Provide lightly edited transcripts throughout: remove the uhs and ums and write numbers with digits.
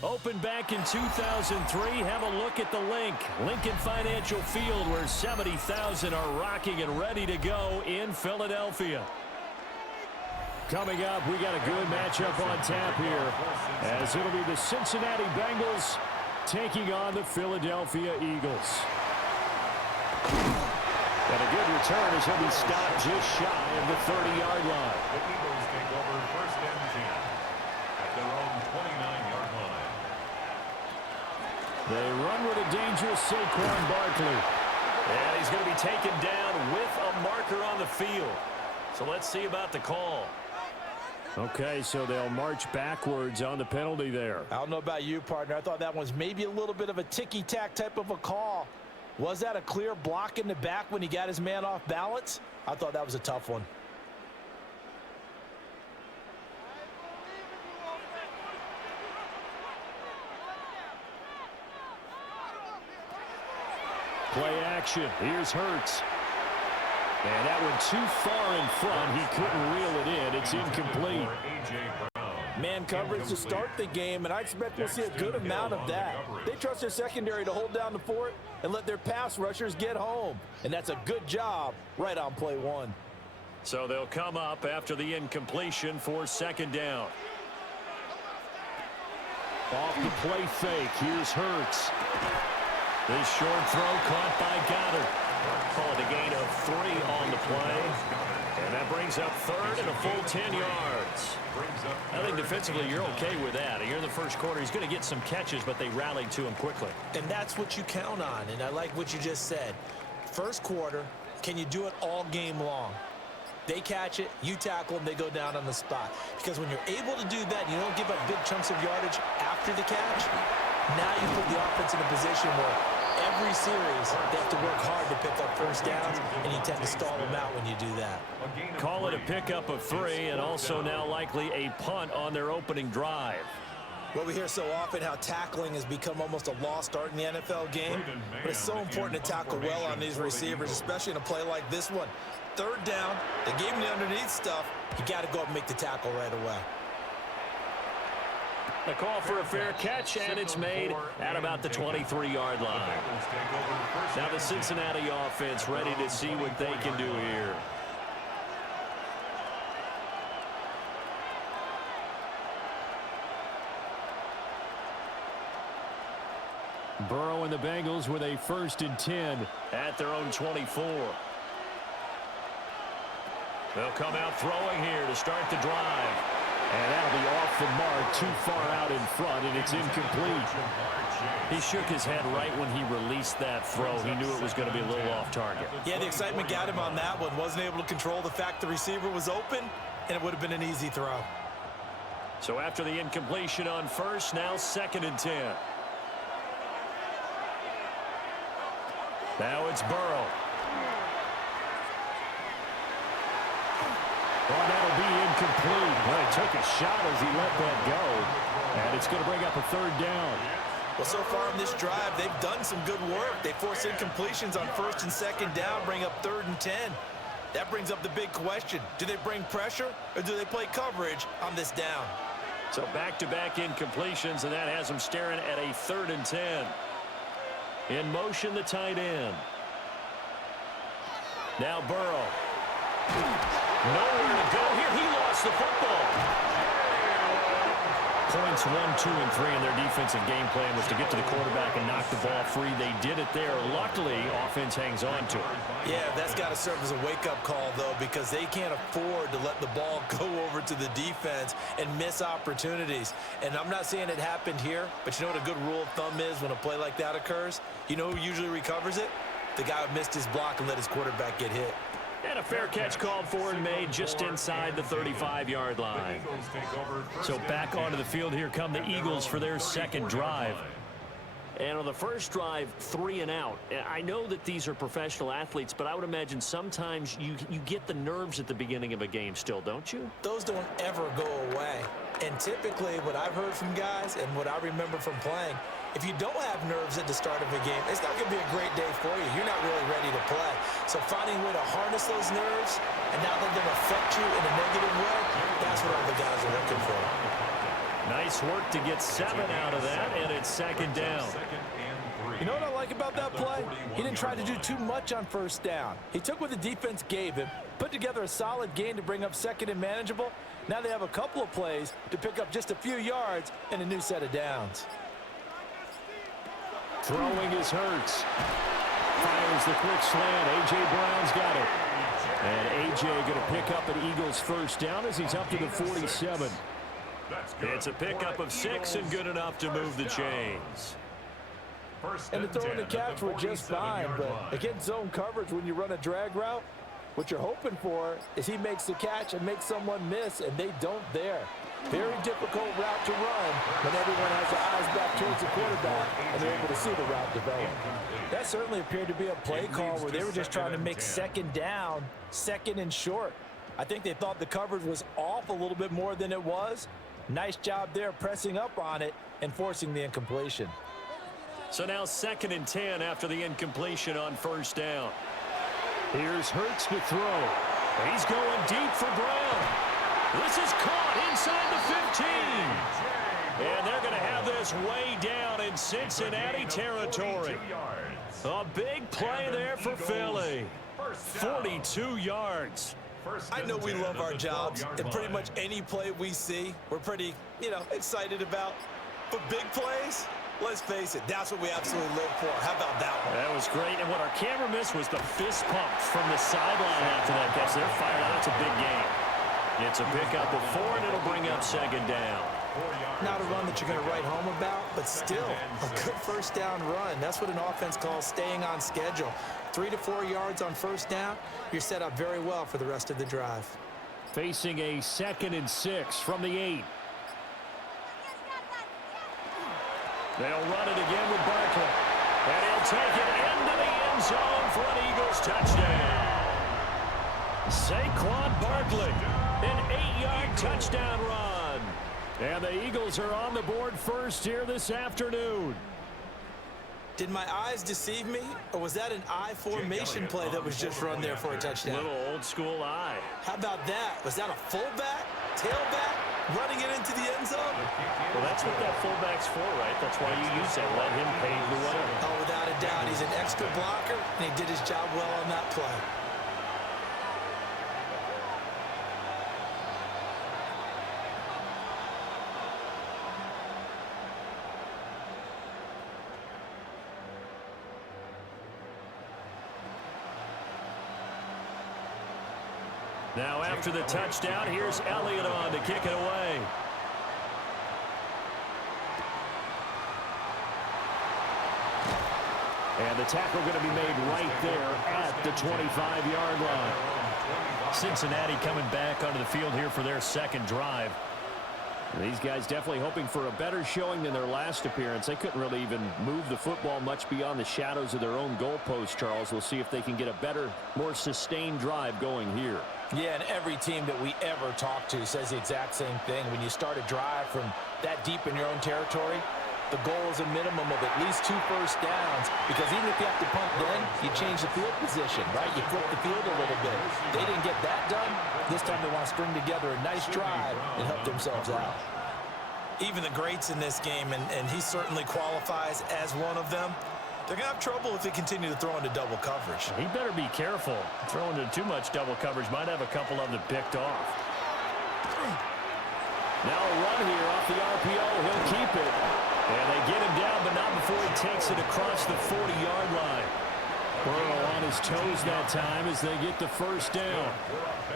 Opened back in 2003, have a look at the Lincoln Financial Field, where 70,000 are rocking and ready to go in Philadelphia. Coming up, we got a good matchup on tap here, as it'll be the Cincinnati Bengals taking on the Philadelphia Eagles. And a good return as he'll be stopped just shy of the 30-yard line. The Eagles take over first and 10 at their own 29-yard line. They run with a dangerous Saquon Barkley. And he's going to be taken down with a marker on the field. So let's see about the call. Okay, so they'll march backwards on the penalty there. I don't know about you, partner. I thought that was maybe a little bit of a ticky-tack type of a call. Was that a clear block in the back when he got his man off balance? I thought that was a tough one. Play action. Here's Hurts. And that one too far in front. He couldn't reel it in. It's incomplete. Man coverage to start the game, and I expect we'll see a good amount of that. They trust their secondary to hold down the fort and let their pass rushers get home. And that's a good job right on play one. So they'll come up after the incompletion for second down. Off the play fake. Here's Hurts. This short throw caught by Goddard. Call it a gain of 3 on the play. And that brings up third and a full 10 yards. I think defensively you're okay with that. Here in the first quarter, he's going to get some catches, but they rallied to him quickly. And that's what you count on, and I like what you just said. First quarter, can you do it all game long? They catch it, you tackle them, they go down on the spot. Because when you're able to do that, you don't give up big chunks of yardage after the catch. Now you put the offense in a position where every series they have to work hard to pick up first downs, and you tend to stall them out when you do that. Call it a pickup of 3, and also now likely a punt on their opening drive. Well, we hear so often how tackling has become almost a lost art in the NFL game, but it's so important to tackle well on these receivers, especially in a play like this one. Third down, they gave him the underneath stuff. You got to go up and make the tackle right away. A call for a fair catch, and it's made at about the 23-yard line. Now the Cincinnati offense ready to see what they can do here. Burrow and the Bengals with a 1st and 10 at their own 24. They'll come out throwing here to start the drive. And that'll be off the mark, too far out in front, and it's incomplete. He shook his head right when he released that throw. He knew it was going to be a little off target. Yeah, the excitement got him on that one. Wasn't able to control the fact the receiver was open, and it would have been an easy throw. So after the incompletion on first, now 2nd and 10. Now it's Burrow. Oh, that'll be incomplete. Well, he took a shot as he let that go. And it's going to bring up a 3rd down. Well, so far in this drive, they've done some good work. They force incompletions on 1st and 2nd down, bring up 3rd and 10. That brings up the big question. Do they bring pressure, or do they play coverage on this down? So back-to-back incompletions, and that has them staring at a 3rd and 10. In motion, the tight end. Now Burrow. Nowhere to go here. He lost the football. Points 1, 2, and 3 in their defensive game plan was to get to the quarterback and knock the ball free. They did it there. Luckily, offense hangs on to it. Yeah, that's got to serve as a wake-up call, though, because they can't afford to let the ball go over to the defense and miss opportunities. And I'm not saying it happened here, but you know what a good rule of thumb is when a play like that occurs? You know who usually recovers it? The guy who missed his block and let his quarterback get hit. And a fair catch called for and made just inside the 35-yard line. So back onto the field, here come the Eagles for their 2nd drive. And on the first drive, 3 and out. I know that these are professional athletes, but I would imagine sometimes you get the nerves at the beginning of a game still, don't you? Those don't ever go away. And typically what I've heard from guys and what I remember from playing, if you don't have nerves at the start of a game, it's not going to be a great day for you. You're not really ready to play. So finding a way to harness those nerves and not let them affect you in a negative way, that's what all the guys are looking for. Nice work to get 7 out of that, and it's second down. You know what I like about that play? He didn't try to do too much on first down. He took what the defense gave him, put together a solid gain to bring up second and manageable. Now they have a couple of plays to pick up just a few yards and a new set of downs. Throwing is Hurts. Fires the quick slant. A.J. Brown's got it. And A.J. going to pick up an Eagles first down as he's up to the 47. It's a pickup of 6 and good enough to move the chains. And the throw and the catch were just fine, but against zone coverage when you run a drag route, what you're hoping for is he makes the catch and makes someone miss, and they don't there. Very difficult route to run when everyone has their eyes back towards the quarterback and they're able to see the route develop. That certainly appeared to be a play call where they were just trying to make second down, second and short. I think they thought the coverage was off a little bit more than it was. Nice job there pressing up on it and forcing the incompletion. So now 2nd and 10 after the incompletion on first down. Here's Hurts to throw. He's going deep for Brown. This is caught inside the 15. And they're going to have this way down in Cincinnati territory. A big play there for Philly. 42 yards. I know we love our jobs, and pretty much any play we see, we're pretty, excited about. But big plays, let's face it, that's what we absolutely live for. How about that one? That was great, and what our camera missed was the fist pump from the sideline after that catch. They're fired out. It's a big game. It's a pickup of 4, and it'll bring up second down. Not a run that you're going to write home about, but still a good first down run. That's what an offense calls staying on schedule. 3 to 4 yards on first down, you're set up very well for the rest of the drive. Facing a 2nd and 6 from the 8. They'll run it again with Barkley. And he'll take it into the end zone for an Eagles touchdown. Saquon Barkley, an 8-yard touchdown run. And the Eagles are on the board first here this afternoon. Did my eyes deceive me, or was that an I formation play that was just run there for a touchdown? Little old school eye. How about that? Was that a fullback, tailback, running it into the end zone? Well, that's what that fullback's for, right? That's why you use that. Let him pave the way. Oh, without a doubt. He's an extra blocker, and he did his job well on that play. Now after the touchdown, here's Elliott on to kick it away. And the tackle going to be made right there at the 25-yard line. Cincinnati coming back onto the field here for their second drive. These guys definitely hoping for a better showing than their last appearance. They couldn't really even move the football much beyond the shadows of their own goalpost, Charles. We'll see if they can get a better, more sustained drive going here. Yeah, and every team that we ever talk to says the exact same thing. When you start a drive from that deep in your own territory, the goal is a minimum of at least 2 first downs, because even if you have to punt then, you change the field position, right? You flip the field a little bit. They didn't get that done. This time they want to string together a nice drive and help themselves out. Even the greats in this game, and he certainly qualifies as one of them, they're going to have trouble if they continue to throw into double coverage. He better be careful. Throwing into too much double coverage might have a couple of them picked off. Now a run here off the RPO. He'll keep it. And they get him down, but not before he takes it across the 40-yard line. Burrow on his toes that time as they get the first down.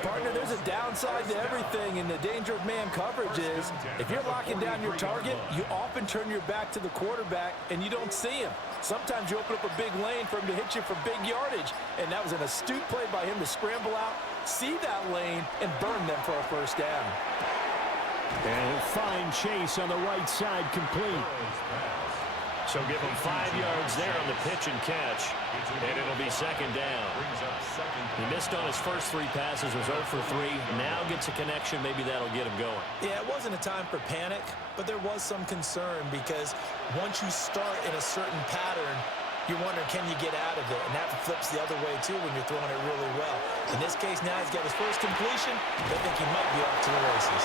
Partner, there's a downside to everything, and the danger of man coverage is if you're locking down your target, you often turn your back to the quarterback and you don't see him. Sometimes you open up a big lane for him to hit you for big yardage, and that was an astute play by him to scramble out, see that lane, and burn them for a first down. And a fine chase on the right side, complete. So give him 5 yards there on the pitch and catch, and it'll be second down. He missed on his first 3 passes, was 0 for 3. Now gets a connection. Maybe that'll get him going. Yeah, it wasn't a time for panic, but there was some concern because once you start in a certain pattern, you're wondering, can you get out of it? And that flips the other way, too, when you're throwing it really well. In this case, now he's got his first completion. They think he might be off to the races.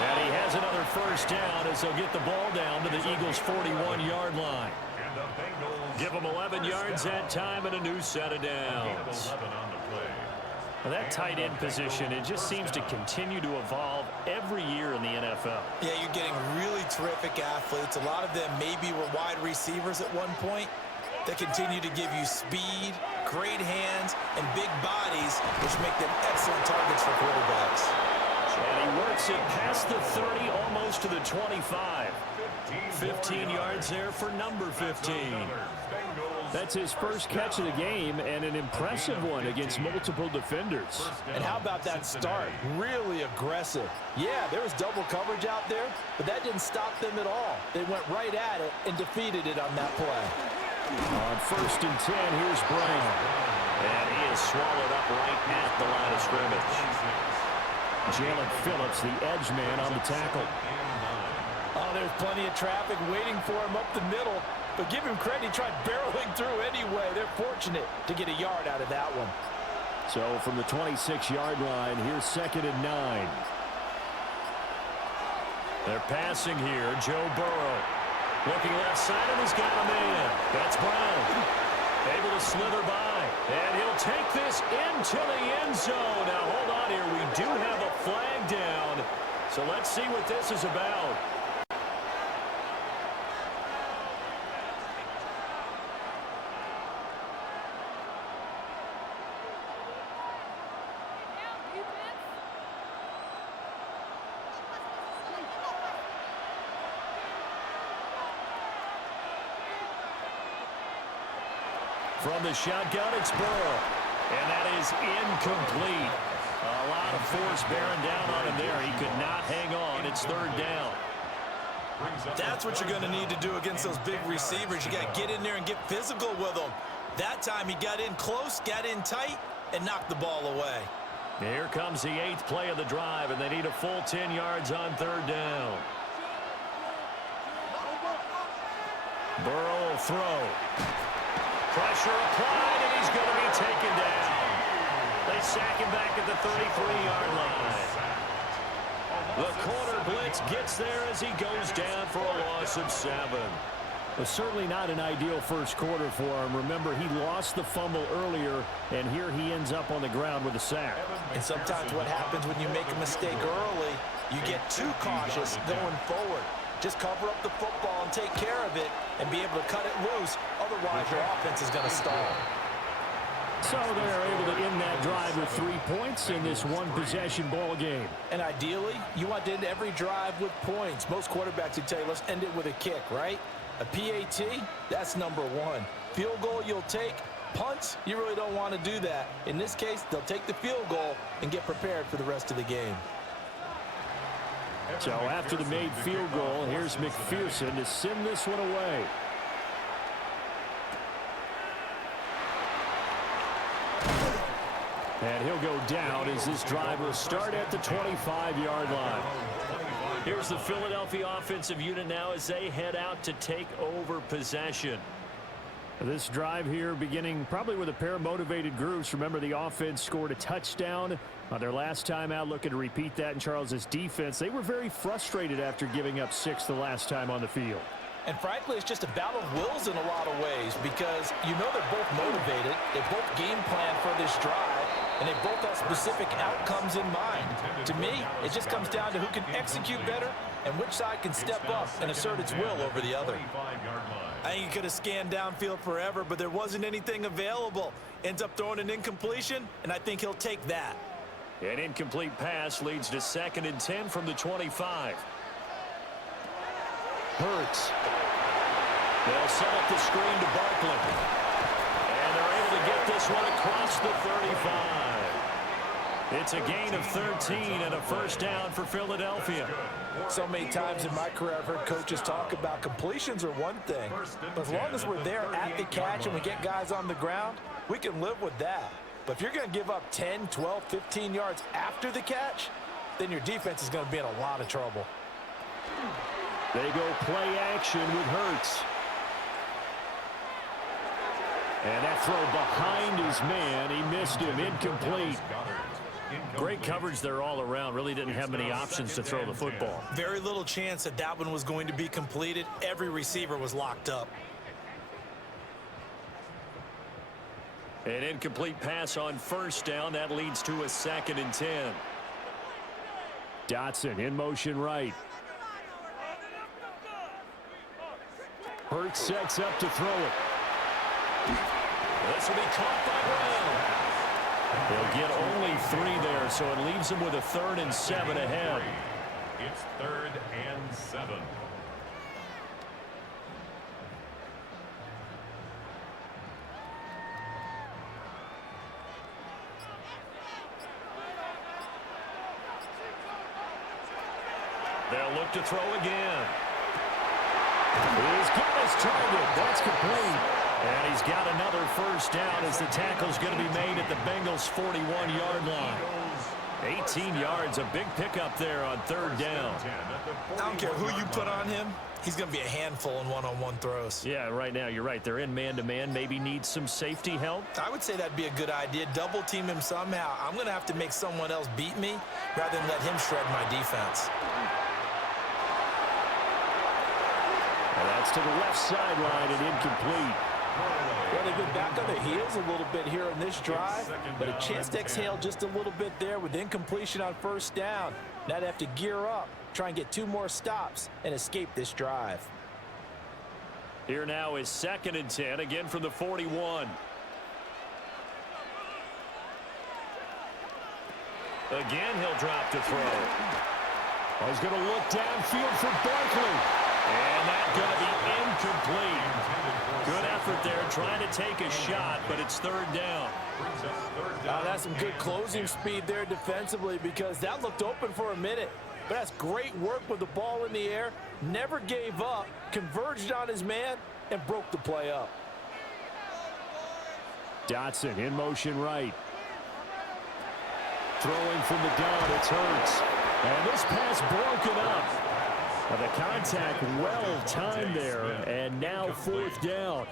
And he has another first down as they'll get the ball down to the Eagles' 41-yard line. Give them 11 yards that time and a new set of downs. Well, that tight end position, it just seems to continue to evolve every year in the NFL. Yeah, you're getting really terrific athletes. A lot of them maybe were wide receivers at one point that continue to give you speed, great hands, and big bodies, which make them excellent targets for quarterbacks. And he works it past the 30, almost to the 25. 15 yards there for number 15. That's his first catch of the game, and an impressive one against multiple defenders. And how about that start? Really aggressive. Yeah, there was double coverage out there, but that didn't stop them at all. They went right at it and defeated it on that play. On 1st and 10, here's Brown. And he is swallowed up right at the line of scrimmage. Jalen Phillips, the edge man, on the tackle. Oh, there's plenty of traffic waiting for him up the middle. But give him credit, he tried barreling through anyway. They're fortunate to get a yard out of that one. So from the 26-yard line, here's 2nd and 9. They're passing here. Joe Burrow looking left side, and he's got a man. That's Brown. Able to slither by. And he'll take this into the end zone. Now, hold on here. We do have a flag down. So let's see what this is about. From the shotgun, it's Burrow. And that is incomplete. A lot of force bearing down on him there. He could not hang on. It's 3rd down. That's what you're going to need to do against those big receivers. You got to get in there and get physical with them. That time he got in close, got in tight, and knocked the ball away. Here comes the 8th play of the drive, and they need a full 10 yards on 3rd down. Burrow will throw. Pressure applied, and he's going to be taken down. They sack him back at the 33-yard line. The corner blitz gets there as he goes down for a loss of 7. Well, certainly not an ideal first quarter for him. Remember, he lost the fumble earlier, and here he ends up on the ground with a sack. And sometimes what happens when you make a mistake early, you get too cautious going forward. Just cover up the football and take care of it and be able to cut it loose. Otherwise, your offense is going to stall. So they're able to end that drive with 3 points in this one-possession ball game. And ideally, you want to end every drive with points. Most quarterbacks would tell you, let's end it with a kick, right? A PAT, that's number 1. Field goal you'll take. Punts, you really don't want to do that. In this case, they'll take the field goal and get prepared for the rest of the game. So after the made field goal, here's McPherson to send this one away. And he'll go down as this drive will start at the 25-yard line. Here's the Philadelphia offensive unit now as they head out to take over possession. This drive here beginning probably with a pair of motivated groups. Remember, the offense scored a touchdown on their last time out, looking to repeat that in Charles's defense. They were very frustrated after giving up 6 the last time on the field. And frankly, it's just a battle of wills in a lot of ways because you know they're both motivated. They both game plan for this drive, and they both have specific outcomes in mind. To me, it just comes down to who can execute better and which side can step up and assert its will over the other. I think he could have scanned downfield forever, but there wasn't anything available. Ends up throwing an incompletion, and I think he'll take that. An incomplete pass leads to 2nd and 10 from the 25. Hurts. They'll set up the screen to Barkley. And they're able to get this one across the 35. It's a gain of 13 and a first down for Philadelphia. So many times in my career I've heard coaches talk about completions are one thing. But as long as we're there at the catch and we get guys on the ground, we can live with that. But if you're going to give up 10, 12, 15 yards after the catch, then your defense is going to be in a lot of trouble. They go play action with Hurts. And that throw behind his man. He missed him. Incomplete. Great coverage there all around. Really didn't have many options to throw the football. Very little chance that that one was going to be completed. Every receiver was locked up. An incomplete pass on first down. That leads to a 2nd and 10. Dotson in motion right. Hurts sets up to throw it. This will be caught by Brown. They'll get only 3 there, so it leaves them with a 3rd and 7 ahead. It's 3rd and 7. They'll look to throw again. He's got his target. That's complete. And he's got another first down as the tackle's going to be made at the Bengals' 41-yard line. 18 yards, a big pickup there on 3rd down. I don't care who you put on him. He's going to be a handful in one-on-one throws. Yeah, right now, you're right. They're in man-to-man. Maybe need some safety help. I would say that'd be a good idea. Double team him somehow. I'm going to have to make someone else beat me rather than let him shred my defense. And that's to the left sideline and incomplete. Well, they've been back on their heels a little bit here on this drive, but a chance to exhale just a little bit there with incompletion on first down. Now they have to gear up, try and get 2 more stops, and escape this drive. Here now is 2nd and 10, again from the 41. Again, he'll drop to throw. He's going to look downfield for Barkley. And that's going to be incomplete. Good effort there, trying to take a shot, but it's 3rd down. That's some good closing speed there defensively because that looked open for a minute. But that's great work with the ball in the air. Never gave up, converged on his man, and broke the play up. Dotson in motion right. Throwing from the gun, it's Hurts. And this pass broken up. The contact well timed there, and now 4th down.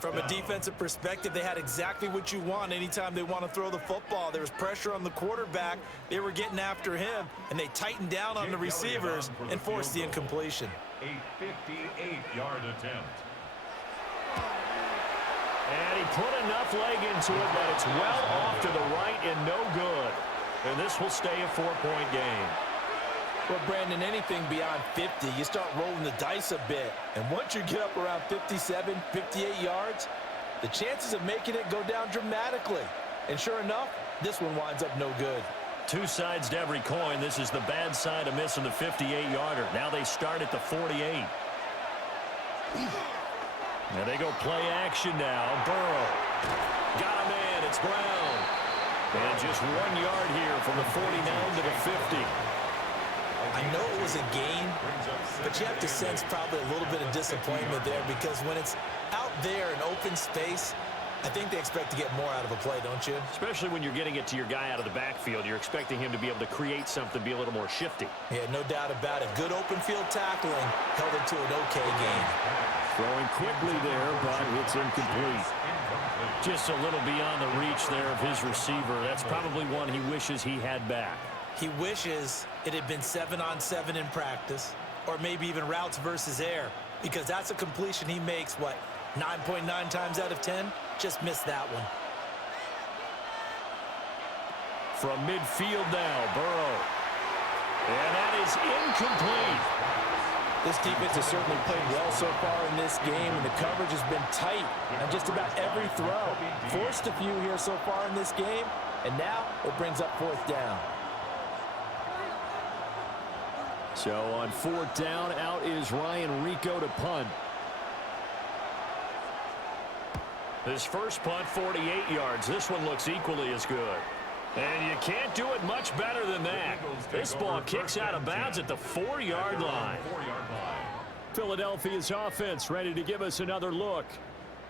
From a defensive perspective, they had exactly what you want anytime they want to throw the football. There was pressure on the quarterback. They were getting after him, and they tightened down on the receivers and forced the incompletion. A 58-yard attempt. And he put enough leg into it that it's well off to the right and no good. And this will stay a 4-point game. Well, Brandon, anything beyond 50, you start rolling the dice a bit. And once you get up around 57, 58 yards, the chances of making it go down dramatically. And sure enough, this one winds up no good. 2 sides to every coin. This is the bad side of missing the 58-yarder. Now they start at the 48. And they go play action now. Burrow. Got a man. It's Brown. And just 1 yard here from the 49 to the 50. I know it was a gain, but you have to sense probably a little bit of disappointment there because when it's out there in open space, I think they expect to get more out of a play, don't you? Especially when you're getting it to your guy out of the backfield. You're expecting him to be able to create something, be a little more shifty. Yeah, no doubt about it. Good open field tackling held it to an okay game. Throwing quickly there, but it's incomplete. Just a little beyond the reach there of his receiver. That's probably one he wishes he had back. He wishes it had been 7-on-7 in practice, or maybe even routes versus air, because that's a completion he makes, 9.9 times out of 10? Just missed that one. From midfield now, Burrow. And that is incomplete. This defense has certainly played well so far in this game, and the coverage has been tight on just about every throw. Forced a few here so far in this game, and now it brings up 4th down. So on 4th down, out is Ryan Rico to punt. His first punt, 48 yards. This one looks equally as good. And you can't do it much better than that. This ball kicks out of bounds at the 4-yard line. Philadelphia's offense ready to give us another look.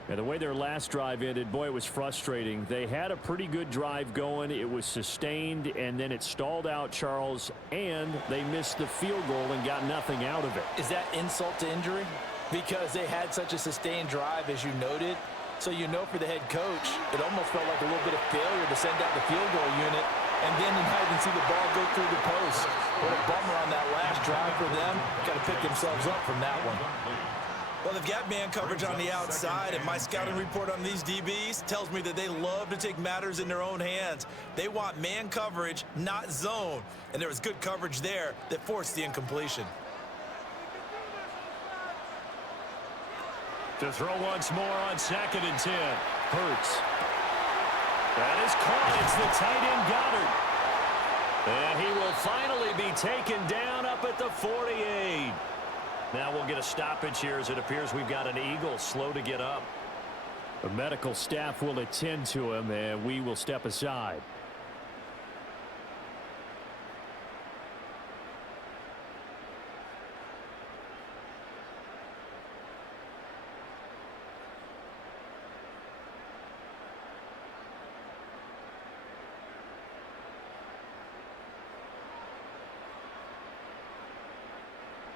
And the way their last drive ended, boy, it was frustrating. They had a pretty good drive going. It was sustained, and then it stalled out, Charles, and they missed the field goal and got nothing out of it. Is that insult to injury? Because they had such a sustained drive, as you noted. So you know for the head coach, it almost felt like a little bit of failure to send out the field goal unit and then not even see the ball go through the post. What a bummer on that last drive for them. Got to pick themselves up from that one. Well, they've got man coverage on the outside, and my scouting report on these DBs tells me that they love to take matters in their own hands. They want man coverage, not zone. And there was good coverage there that forced the incompletion. To throw once more on 2nd and 10. Hurts. That is caught. It's the tight end Goddard. And he will finally be taken down up at the 48. Now we'll get a stoppage here as it appears we've got an Eagle slow to get up. The medical staff will attend to him, and we will step aside.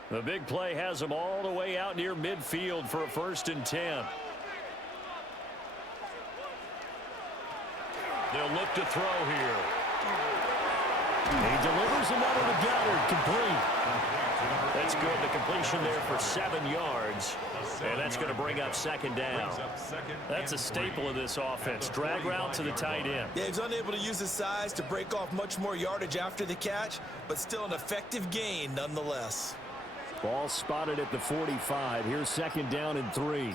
The big play has them all the way out near midfield for a 1st and 10. They'll look to throw here. He delivers another to Goddard, complete. That's good. The completion there for 7 yards. And that's going to bring up 2nd down. That's a staple of this offense. Drag route to the tight end. Yeah, he's unable to use his size to break off much more yardage after the catch, but still an effective gain nonetheless. Ball spotted at the 45. Here's 2nd down and 3.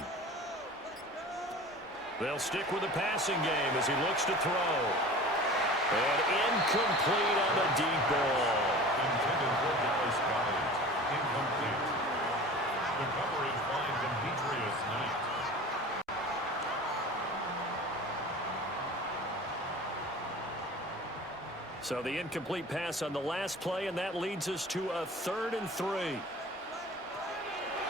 They'll stick with the passing game as he looks to throw. And incomplete on the deep ball. Intended for Dallas Goddard. Incomplete. The coverage finds Demetrius Knight. So the incomplete pass on the last play, and that leads us to a 3rd and 3.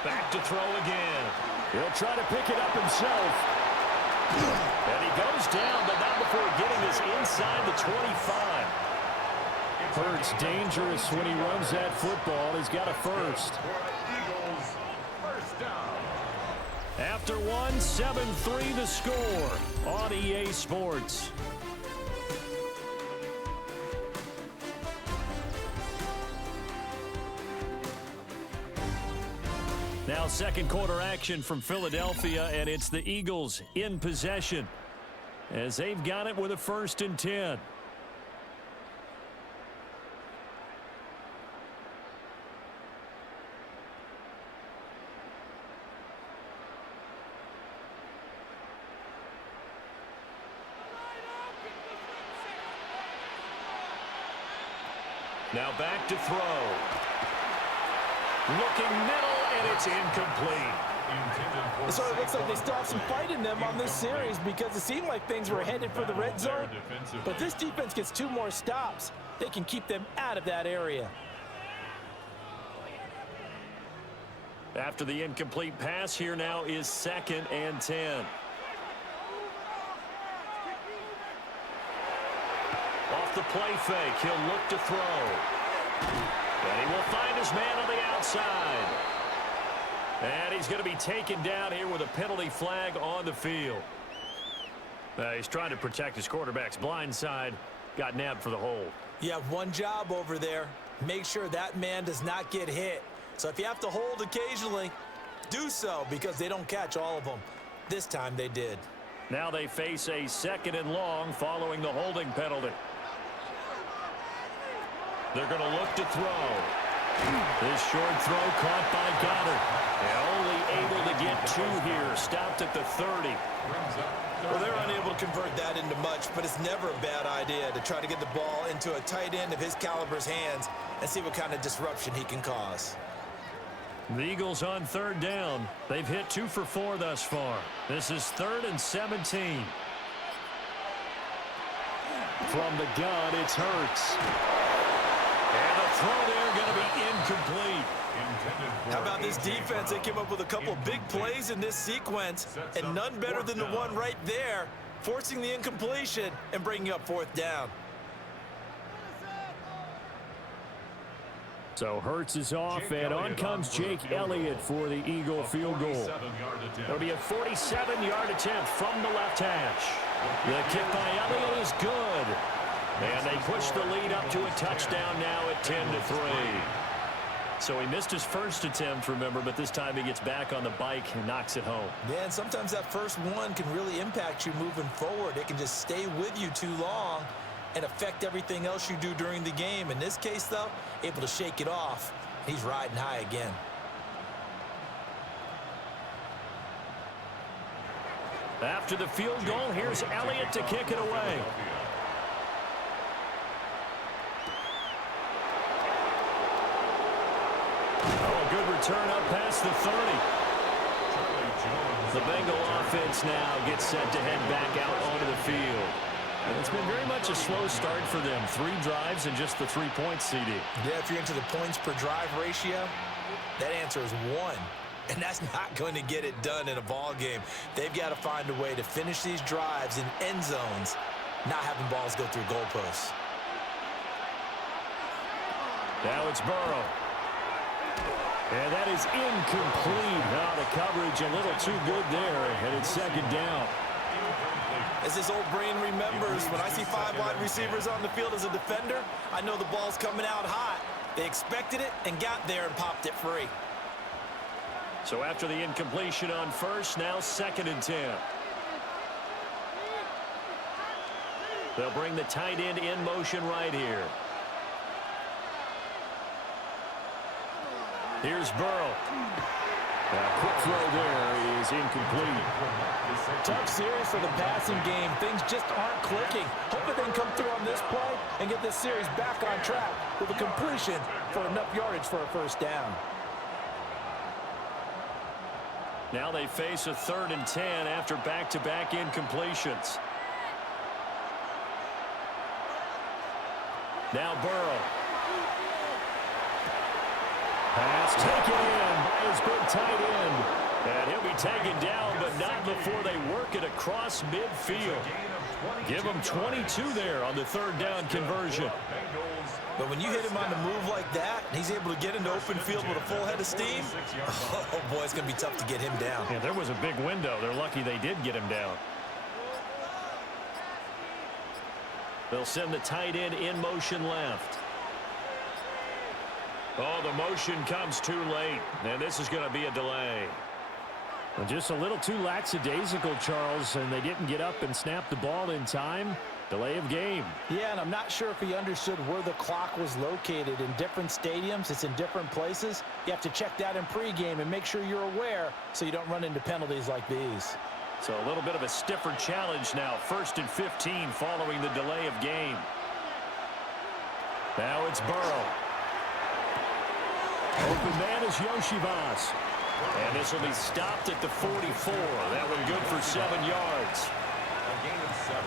Back to throw again. He'll try to pick it up himself. And he goes down, but not before getting this inside the 25. Hurts dangerous when he runs that football. He's got a first. Eagles, first down. After one, 7-3 the score on EA Sports. Now 2nd quarter action from Philadelphia, and it's the Eagles in possession as they've got it with a 1st and 10. Now back to throw. Looking middle, and it's incomplete. So it looks like they still have some fight in them on this series because it seemed like things were headed for the red zone. But this defense gets 2 more stops. They can keep them out of that area. After the incomplete pass, here now is 2nd and 10. Off the play fake, he'll look to throw. And he will find his man on the outside. And he's going to be taken down here with a penalty flag on the field. He's trying to protect his quarterback's blind side. Got nabbed for the hold. You have one job over there. Make sure that man does not get hit. So if you have to hold occasionally, do so because they don't catch all of them. This time they did. Now they face a 2nd and long following the holding penalty. They're going to look to throw. This short throw caught by Goddard. And only able to get 2 here. Stopped at the 30. Well, they're unable to convert that into much, but it's never a bad idea to try to get the ball into a tight end of his caliber's hands and see what kind of disruption he can cause. The Eagles on 3rd down. They've hit 2 for 4 thus far. This is 3rd and 17. From the gun, it's Hurts. And the throw there going to be incomplete. How about this defense? They came up with a couple big plays in this sequence, and none better than the one right there, forcing the incompletion and bringing up 4th down. So Hurts is off, and on comes Jake Elliott for the Eagle field goal. It'll be a 47-yard attempt from the left hash. The kick by Elliott is good. And they push the lead up to a touchdown now at 10-3. So he missed his first attempt, remember, but this time he gets back on the bike and knocks it home. Yeah, and sometimes that first one can really impact you moving forward. It can just stay with you too long and affect everything else you do during the game. In this case, though, able to shake it off. He's riding high again. After the field goal, here's Elliott to kick it away. Oh, a good return up past the 30. The Bengal offense now gets set to head back out onto the field. And it's been very much a slow start for them. 3 drives and just the 3 points, CD. Yeah, if you're into the points per drive ratio, that answer is 1. And that's not going to get it done in a ball game. They've got to find a way to finish these drives in end zones, not having balls go through goalposts. Now it's Burrow. And that is incomplete. Now the coverage a little too good there, and it's second down. As this old brain remembers, when I see 5 wide receivers on the field as a defender, I know the ball's coming out hot. They expected it and got there and popped it free. So after the incompletion on first, now 2nd and 10. They'll bring the tight end in motion right here. Here's Burrow. A quick throw there is incomplete. Tough series for the passing game. Things just aren't clicking. Hoping they can come through on this play and get this series back on track with a completion for enough yardage for a first down. Now they face a 3rd and 10 after back-to-back incompletions. Now Burrow. Pass taken in by his big tight end. And he'll be taken down, but not before they work it across midfield. Give him 22 there on the 3rd down conversion. But when you hit him on the move like that, and he's able to get into open field with a full head of steam, oh boy, it's going to be tough to get him down. Yeah, there was a big window. They're lucky they did get him down. They'll send the tight end in motion left. Oh, the motion comes too late, and this is going to be a delay. Well, just a little too lackadaisical, Charles, and they didn't get up and snap the ball in time. Delay of game. Yeah, and I'm not sure if he understood where the clock was located. In different stadiums, it's in different places. You have to check that in pregame and make sure you're aware so you don't run into penalties like these. So a little bit of a stiffer challenge now. 1st and 15 following the delay of game. Now it's Burrow. Open man is Yoshivas. And this will be stopped at the 44. That one good for 7 yards. A gain of 7.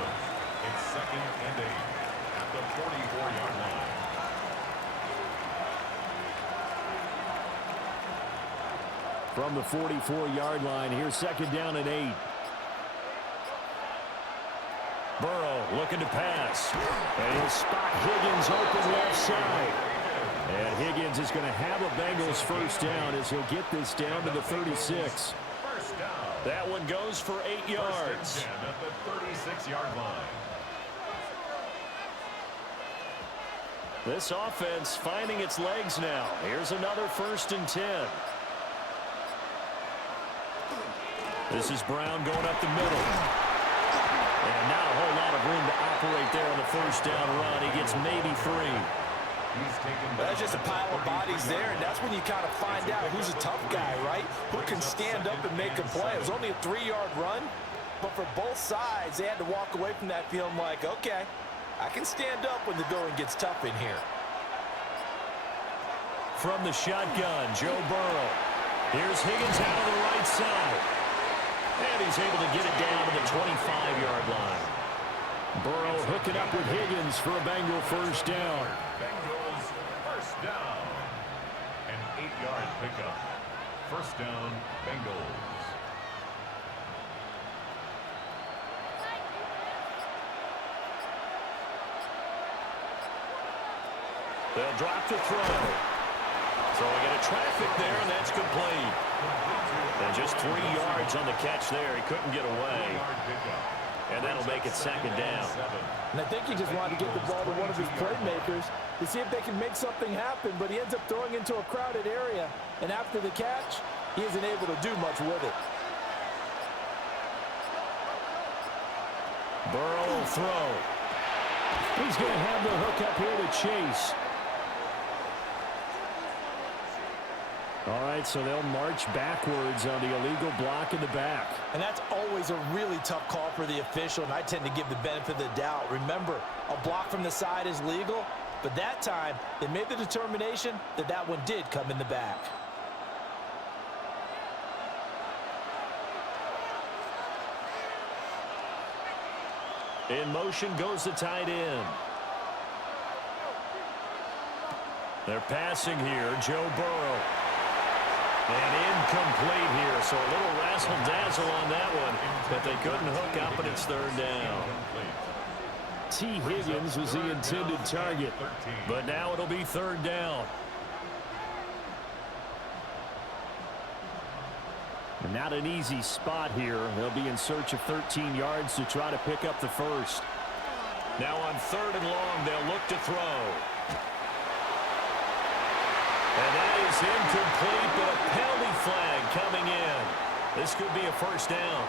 It's 2nd and 8 at the 44-yard line. From the 44-yard line, here's 2nd down and 8. Burrow looking to pass. And he'll spot Higgins open left side. And Higgins is going to have a Bengals first down as he'll get this down to the 36. That one goes for 8 yards. At the 36-yard line. This offense finding its legs now. Here's another 1st and 10. This is Brown going up the middle. And not a whole lot of room to operate there on the first down run. He gets maybe 3. That's just a pile of bodies there, and that's when you kind of find out who's a tough guy, right? Who can stand up and make a play. It was only a 3-yard run, but for both sides, they had to walk away from that feeling like, okay, I can stand up when the going gets tough in here. From the shotgun, Joe Burrow. Here's Higgins out of the right side. And he's able to get it down to the 25-yard line. Burrow hooking up with Higgins for a Bengal first down. Bengals first down. An 8-yard pickup. First down, Bengals. They'll drop the throw. Throwing into traffic there, and that's complete. And just 3 yards on the catch there. He couldn't get away. And that'll make it second down. And I think he just wanted to get the ball to one of his playmakers to see if they can make something happen, but he ends up throwing into a crowded area. And after the catch, he isn't able to do much with it. Burrow will throw. He's going to have the hook up here to Chase. All right, so they'll march backwards on the illegal block in the back. And that's always a really tough call for the official, and I tend to give the benefit of the doubt. Remember, a block from the side is legal, but that time they made the determination that that one did come in the back. In motion goes the tight end. They're passing here, Joe Burrow. And incomplete here, so a little razzle-dazzle on that one, but they couldn't hook up, and it's third down. T. Higgins was the intended target, but now it'll be third down. And not an easy spot here. They'll be in search of 13 yards to try to pick up the first. Now on third and long, they'll look to throw. And that is incomplete, but a penalty flag coming in. This could be a first down.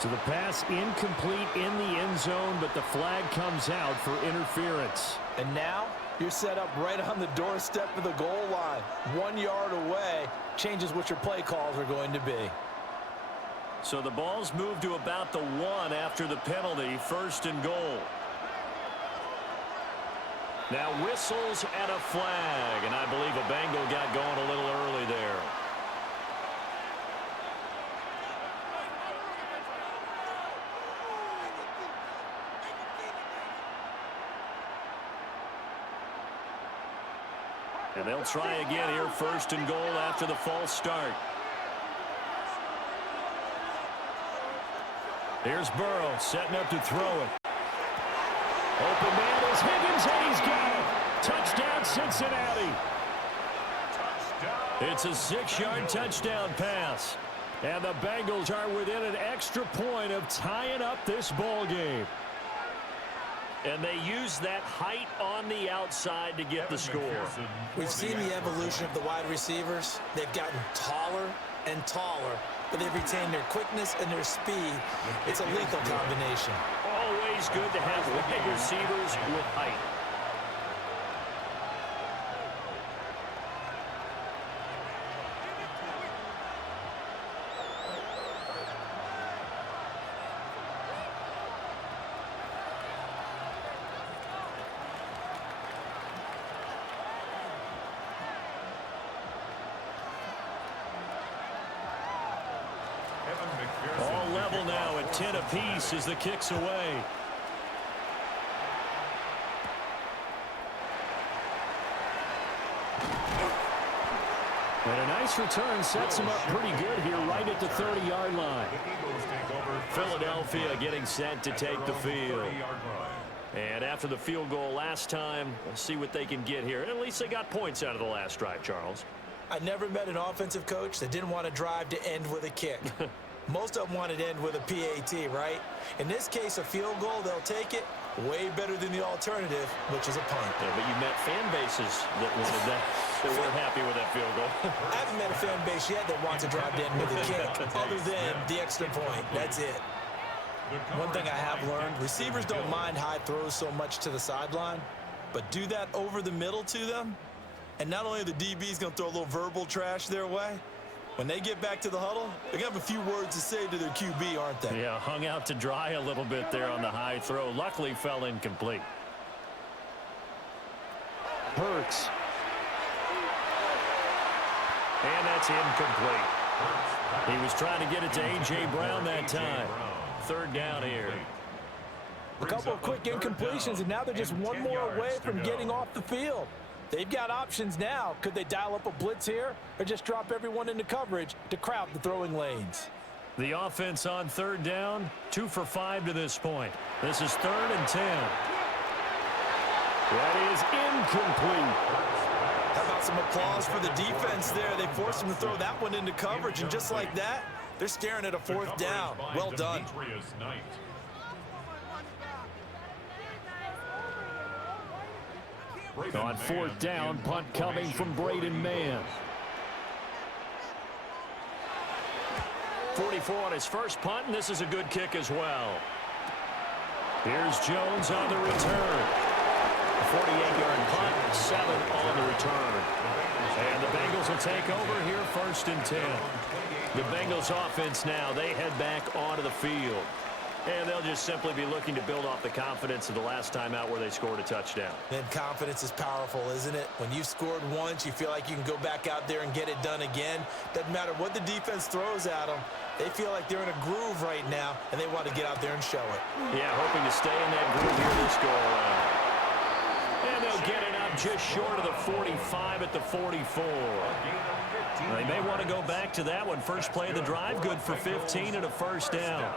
So the pass incomplete in the end zone, but the flag comes out for interference. And now you're set up right on the doorstep of the goal line. 1 yard away changes what your play calls are going to be. So the ball's moved to about the 1 after the penalty, first and goal. Now whistles and a flag, and I believe a Bengal got going a little early there. And they'll try again here, first and goal after the false start. Here's Burrow setting up to throw it. Open man is Higgins, and he's got it. Touchdown, Cincinnati. It's a 6-yard touchdown pass. And the Bengals are within an extra point of tying up this ball game. And they use that height on the outside to get the score. We've seen the evolution of the wide receivers. They've gotten taller and taller, but they've retained their quickness and their speed. It's a lethal combination. Always good to have wide receivers with height. All level now at 10 apiece as the kick's away. And a nice return sets him up pretty good here right at the 30-yard line. Philadelphia getting set to take the field. And after the field goal last time, we'll see what they can get here. And at least they got points out of the last drive, Charles. I never met an offensive coach that didn't want to drive to end with a kick. Most of them wanted to end with a PAT, right? In this case, a field goal, they'll take it. Way better than the alternative, which is a punt. Yeah, but you met fan bases that wanted that weren't happy with that field goal. I haven't met a fan base yet that wants to drive to end with a kick, other than the extra point. That's it. One thing I have learned, receivers don't mind high throws so much to the sideline, but do that over the middle to them, and not only are the DBs going to throw a little verbal trash their way, when they get back to the huddle, they're going to have a few words to say to their QB, aren't they? Yeah, hung out to dry a little bit there on the high throw. Luckily, fell incomplete. Hurts. And that's incomplete. He was trying to get it to A.J. Brown that time. Third down here. A couple of quick incompletions, and now they're just one more away from getting off the field. They've got options now. Could they dial up a blitz here or just drop everyone into coverage to crowd the throwing lanes? The offense on third down, 2 for 5 to this point. This is 3rd and 10. That is incomplete. How about some applause for the defense there? They forced him to throw that one into coverage, and just like that, they're staring at a fourth down. Well done. On fourth down, punt coming from Braden Mann. 44 on his first punt, and this is a good kick as well. Here's Jones on the return. 48-yard punt, 7 on the return. And the Bengals will take over here, 1st and 10. The Bengals offense now, they head back onto the field. And they'll just simply be looking to build off the confidence of the last time out where they scored a touchdown. And confidence is powerful, isn't it? When you've scored once, you feel like you can go back out there and get it done again. Doesn't matter what the defense throws at them. They feel like they're in a groove right now, and they want to get out there and show it. Yeah, hoping to stay in that groove here this go-around. And they'll get it up just short of the 45 at the 44. They may want to go back to that one. First play of the drive, good for 15 and a first down.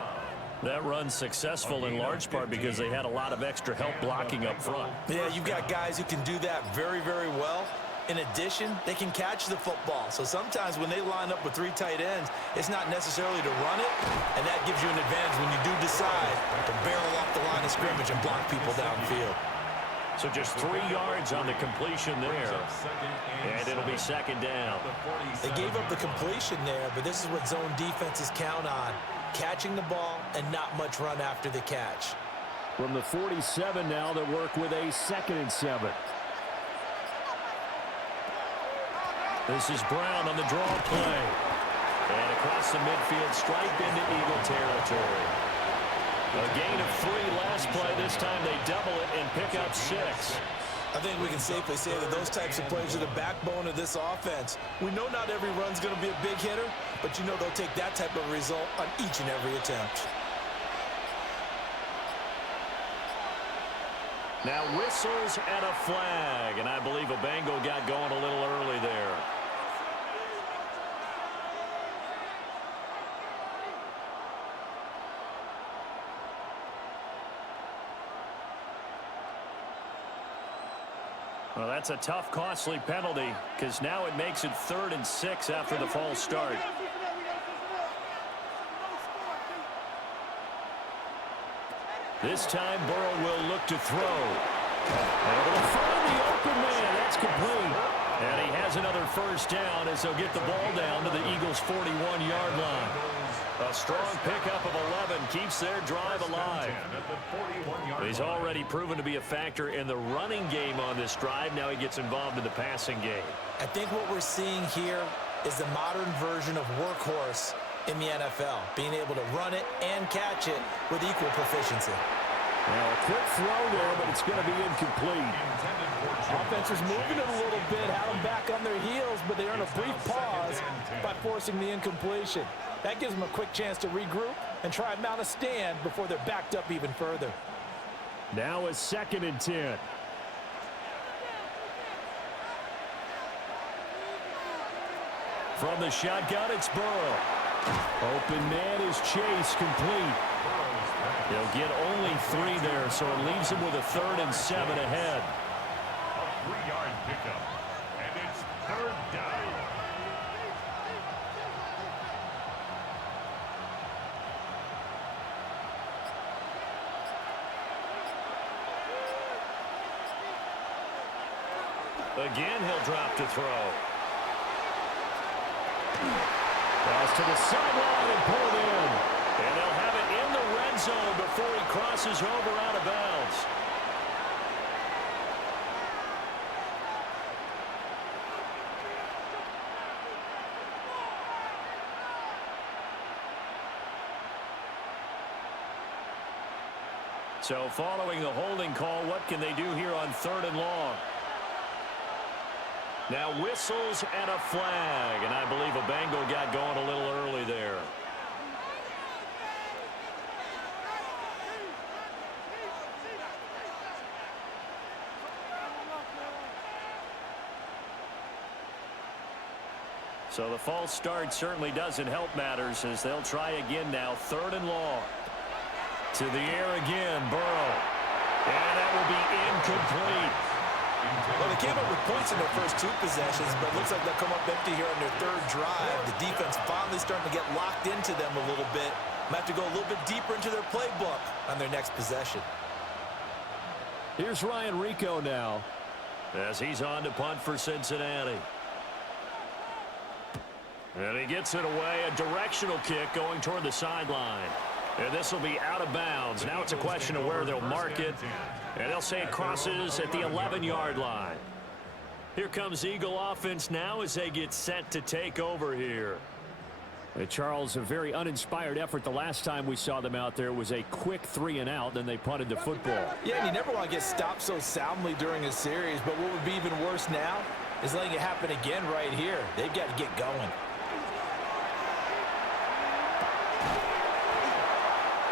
That run's successful in large part because they had a lot of extra help blocking up front. Yeah, you've got guys who can do that very, very well. In addition, they can catch the football. So sometimes when they line up with 3 tight ends, it's not necessarily to run it, and that gives you an advantage when you do decide to barrel off the line of scrimmage and block people downfield. So just 3 yards on the completion there, and it'll be 2nd down. They gave up the completion there, but this is what zone defenses count on. Catching the ball and not much run after the catch. From the 47 now, they work with a 2nd and 7. This is Brown on the draw play. And across the midfield, stripe into Eagle territory. A gain of 3 last play. This time they double it and pick up 6. I think we can safely say that those types of plays are the backbone of this offense. We know not every run's going to be a big hitter, but you know they'll take that type of result on each and every attempt. Now whistles and a flag, and I believe a Bengal got going a little early there. Well, that's a tough, costly penalty because now it makes it 3rd and 6 after the false start. This time, Burrow will look to throw. Able to find the open man. That's complete. And he has another first down as they'll get the ball down to the Eagles' 41-yard line. A strong pickup of 11 keeps their drive alive. He's already proven to be a factor in the running game on this drive. Now he gets involved in the passing game. I think what we're seeing here is the modern version of workhorse in the NFL, being able to run it and catch it with equal proficiency. Now a quick throw there, but it's going to be incomplete. Offense is moving it a little bit, had them back on their heels, but they earn a brief pause by forcing the incompletion. That gives them a quick chance to regroup and try and mount a stand before they're backed up even further. Now a 2nd and 10. From the shotgun, it's Burrow. Open man is Chase, complete. They'll get only 3 there, so it leaves them with a 3rd and 7 ahead. A 3-yard pickup, and it's 3rd down. Again, he'll drop to throw. Pass to the sideline and pulled in. And they'll have it in the red zone before he crosses over out of bounds. So following the holding call, what can they do here on 3rd and long? Now whistles and a flag, and I believe a Bengal got going a little early there. So the false start certainly doesn't help matters as they'll try again now, 3rd and long. To the air again, Burrow. And that will be incomplete. Well, they came up with points in their first 2 possessions, but it looks like they'll come up empty here on their 3rd drive. The defense finally starting to get locked into them a little bit. Might have to go a little bit deeper into their playbook on their next possession. Here's Ryan Rico now, as he's on to punt for Cincinnati. And he gets it away, a directional kick going toward the sideline. And this will be out of bounds. Now it's a question of where they'll mark it. And they'll say it crosses at the 11-yard line. Here comes Eagle offense now as they get set to take over here. Charles, a very uninspired effort the last time we saw them out there. Was a quick 3 and out, then they punted the football. Yeah, and you never want to get stopped so soundly during a series, but what would be even worse now is letting it happen again right here. They've got to get going.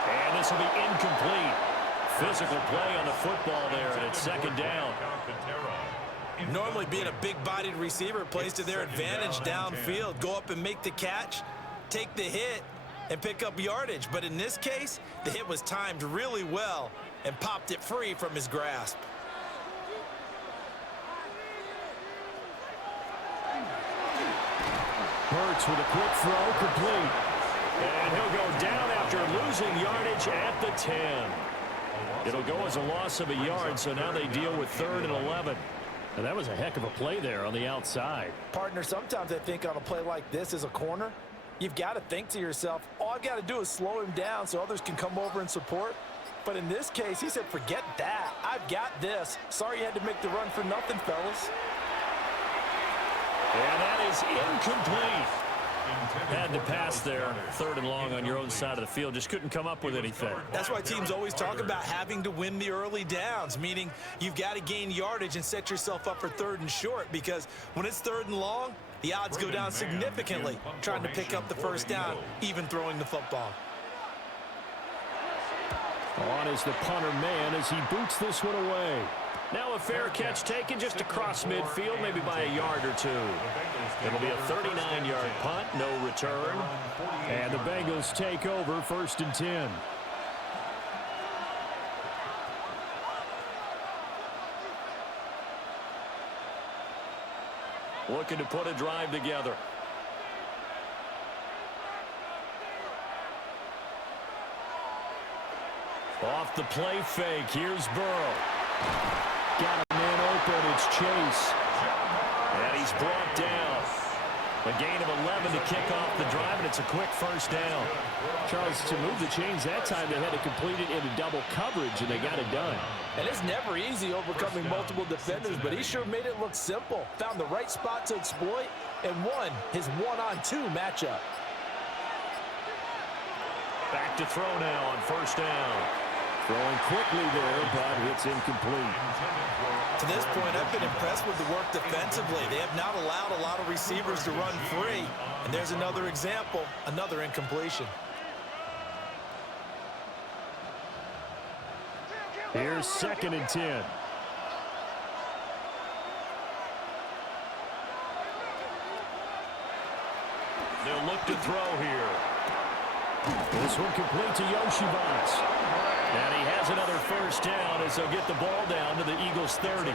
And this will be incomplete. Physical play on the football there, and it's 2nd down. Normally being a big-bodied receiver plays to their advantage downfield. Go up and make the catch, take the hit, and pick up yardage. But in this case, the hit was timed really well and popped it free from his grasp. Hurts with a quick throw, complete. And he'll go down after losing yardage at the 10. It'll go as a loss of a yard, so now they deal with 3rd and 11. And that was a heck of a play there on the outside. Partner, sometimes I think on a play like this as a corner, you've got to think to yourself, all I've got to do is slow him down so others can come over and support. But in this case, he said, forget that. I've got this. Sorry you had to make the run for nothing, fellas. And that is incomplete. Had to pass there. 3rd and long on your own side of the field. Just couldn't come up with anything. That's why teams always talk about having to win the early downs, meaning you've got to gain yardage and set yourself up for 3rd and short, because when it's 3rd and long, the odds go down significantly trying to pick up the 1st down, even throwing the football. On is the punter man as he boots this one away. Now a fair catch taken just across midfield, maybe by a yard or 2. It'll be a 39-yard punt, no return. And the Bengals take over 1st and 10. Looking to put a drive together. Off the play fake, here's Burrow. Got a man open, it's Chase. And he's brought down. A gain of 11 to kick off the drive, and it's a quick 1st down. Charles, to move the chains that time, they had to complete it into double coverage, and they got it done. And it's never easy overcoming multiple defenders, but he sure made it look simple. Found the right spot to exploit and won his 1-on-2 matchup. Back to throw now on 1st down. Throwing quickly there, but it's incomplete. To this point, I've been impressed with the work defensively. They have not allowed a lot of receivers to run free. And there's another example, another incompletion. Here's 2nd and 10. They'll look to throw here. This one complete to Yoshibas. And he has another 1st down as they'll get the ball down to the Eagles' 30.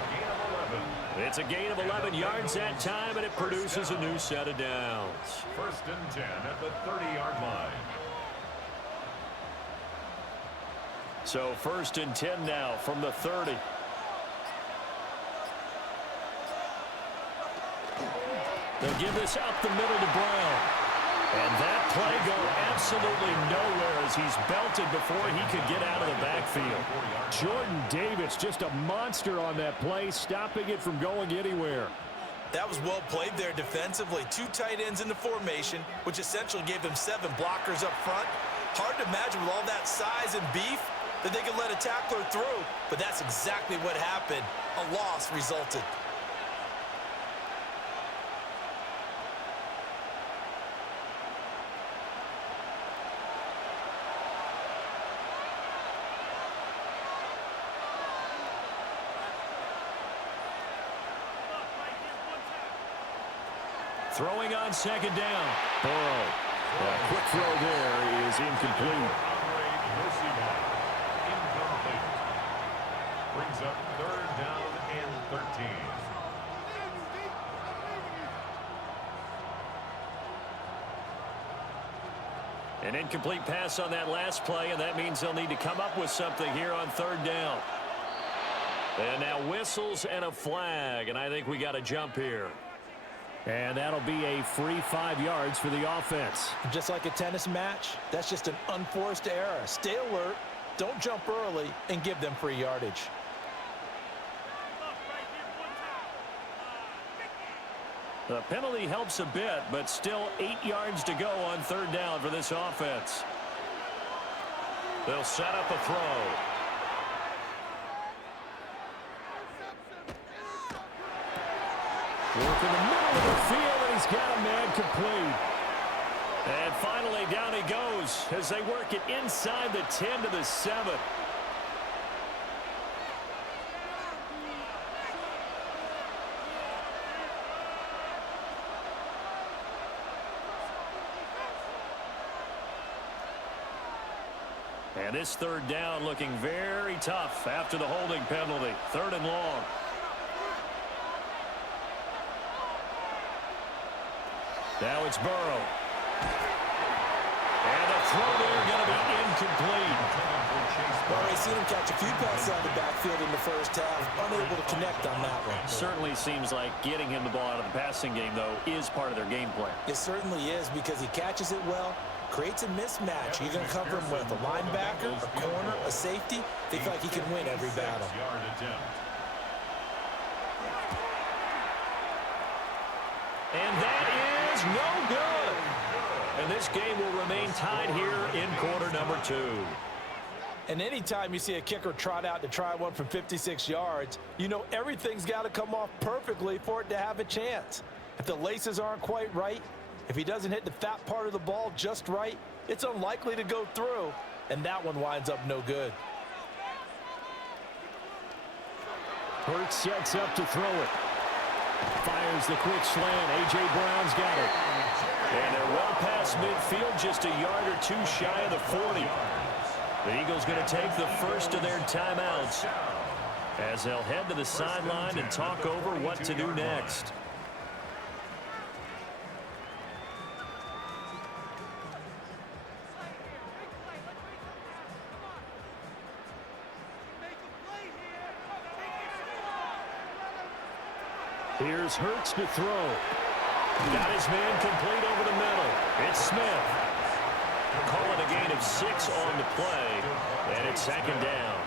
It's a gain of 11 yards that time, and it produces a new set of downs. 1st and 10 at the 30-yard line. So 1st and 10 now from the 30. They'll give this up the middle to Brown. And that play go absolutely nowhere as he's belted before he could get out of the backfield. Jordan Davis, just a monster on that play, stopping it from going anywhere. That was well played there defensively. 2 tight ends in the formation, which essentially gave them 7 blockers up front. Hard to imagine with all that size and beef that they could let a tackler through, but that's exactly what happened. A loss resulted. Throwing on 2nd down. Burrow. A quick throw there is incomplete. Incomplete. Brings up 3rd down and 13. An incomplete pass on that last play, and that means they'll need to come up with something here on third down. And now whistles and a flag, and I think we got a jump here. And that'll be a free 5 yards for the offense. Just like a tennis match, that's just an unforced error. Stay alert, don't jump early, and give them free yardage. The penalty helps a bit, but still 8 yards to go on third down for this offense. They'll set up a throw. Work in the middle of the field, and he's got a man complete. And finally, down he goes as they work it inside the 10 to the 7. And this third down looking very tough after the holding penalty. Third and long. Now it's Burrow. And the throw there going to be incomplete. Well, we've seen him catch a few passes out of the backfield in the first half. Unable to connect on that one. Certainly seems like getting him the ball out of the passing game, though, is part of their game plan. It certainly is because he catches it well, creates a mismatch. You're going to cover him with a linebacker, a corner, a safety. They feel like he can win every battle. And that is no good. And this game will remain tied here in quarter number 2. And anytime you see a kicker trot out to try one from 56 yards, you know everything's got to come off perfectly for it to have a chance. If the laces aren't quite right, if he doesn't hit the fat part of the ball just right, it's unlikely to go through, and that one winds up no good. Hurts sets up to throw it. Fires the quick slant. A.J. Brown's got it. And they're well past midfield, just a yard or two shy of the 40. The Eagles going to take the first of their timeouts as they'll head to the sideline and talk over what to do next. Here's Hurts to throw. Got his man complete over the middle. It's Smith. Calling a gain of 6 on the play, and it's second down.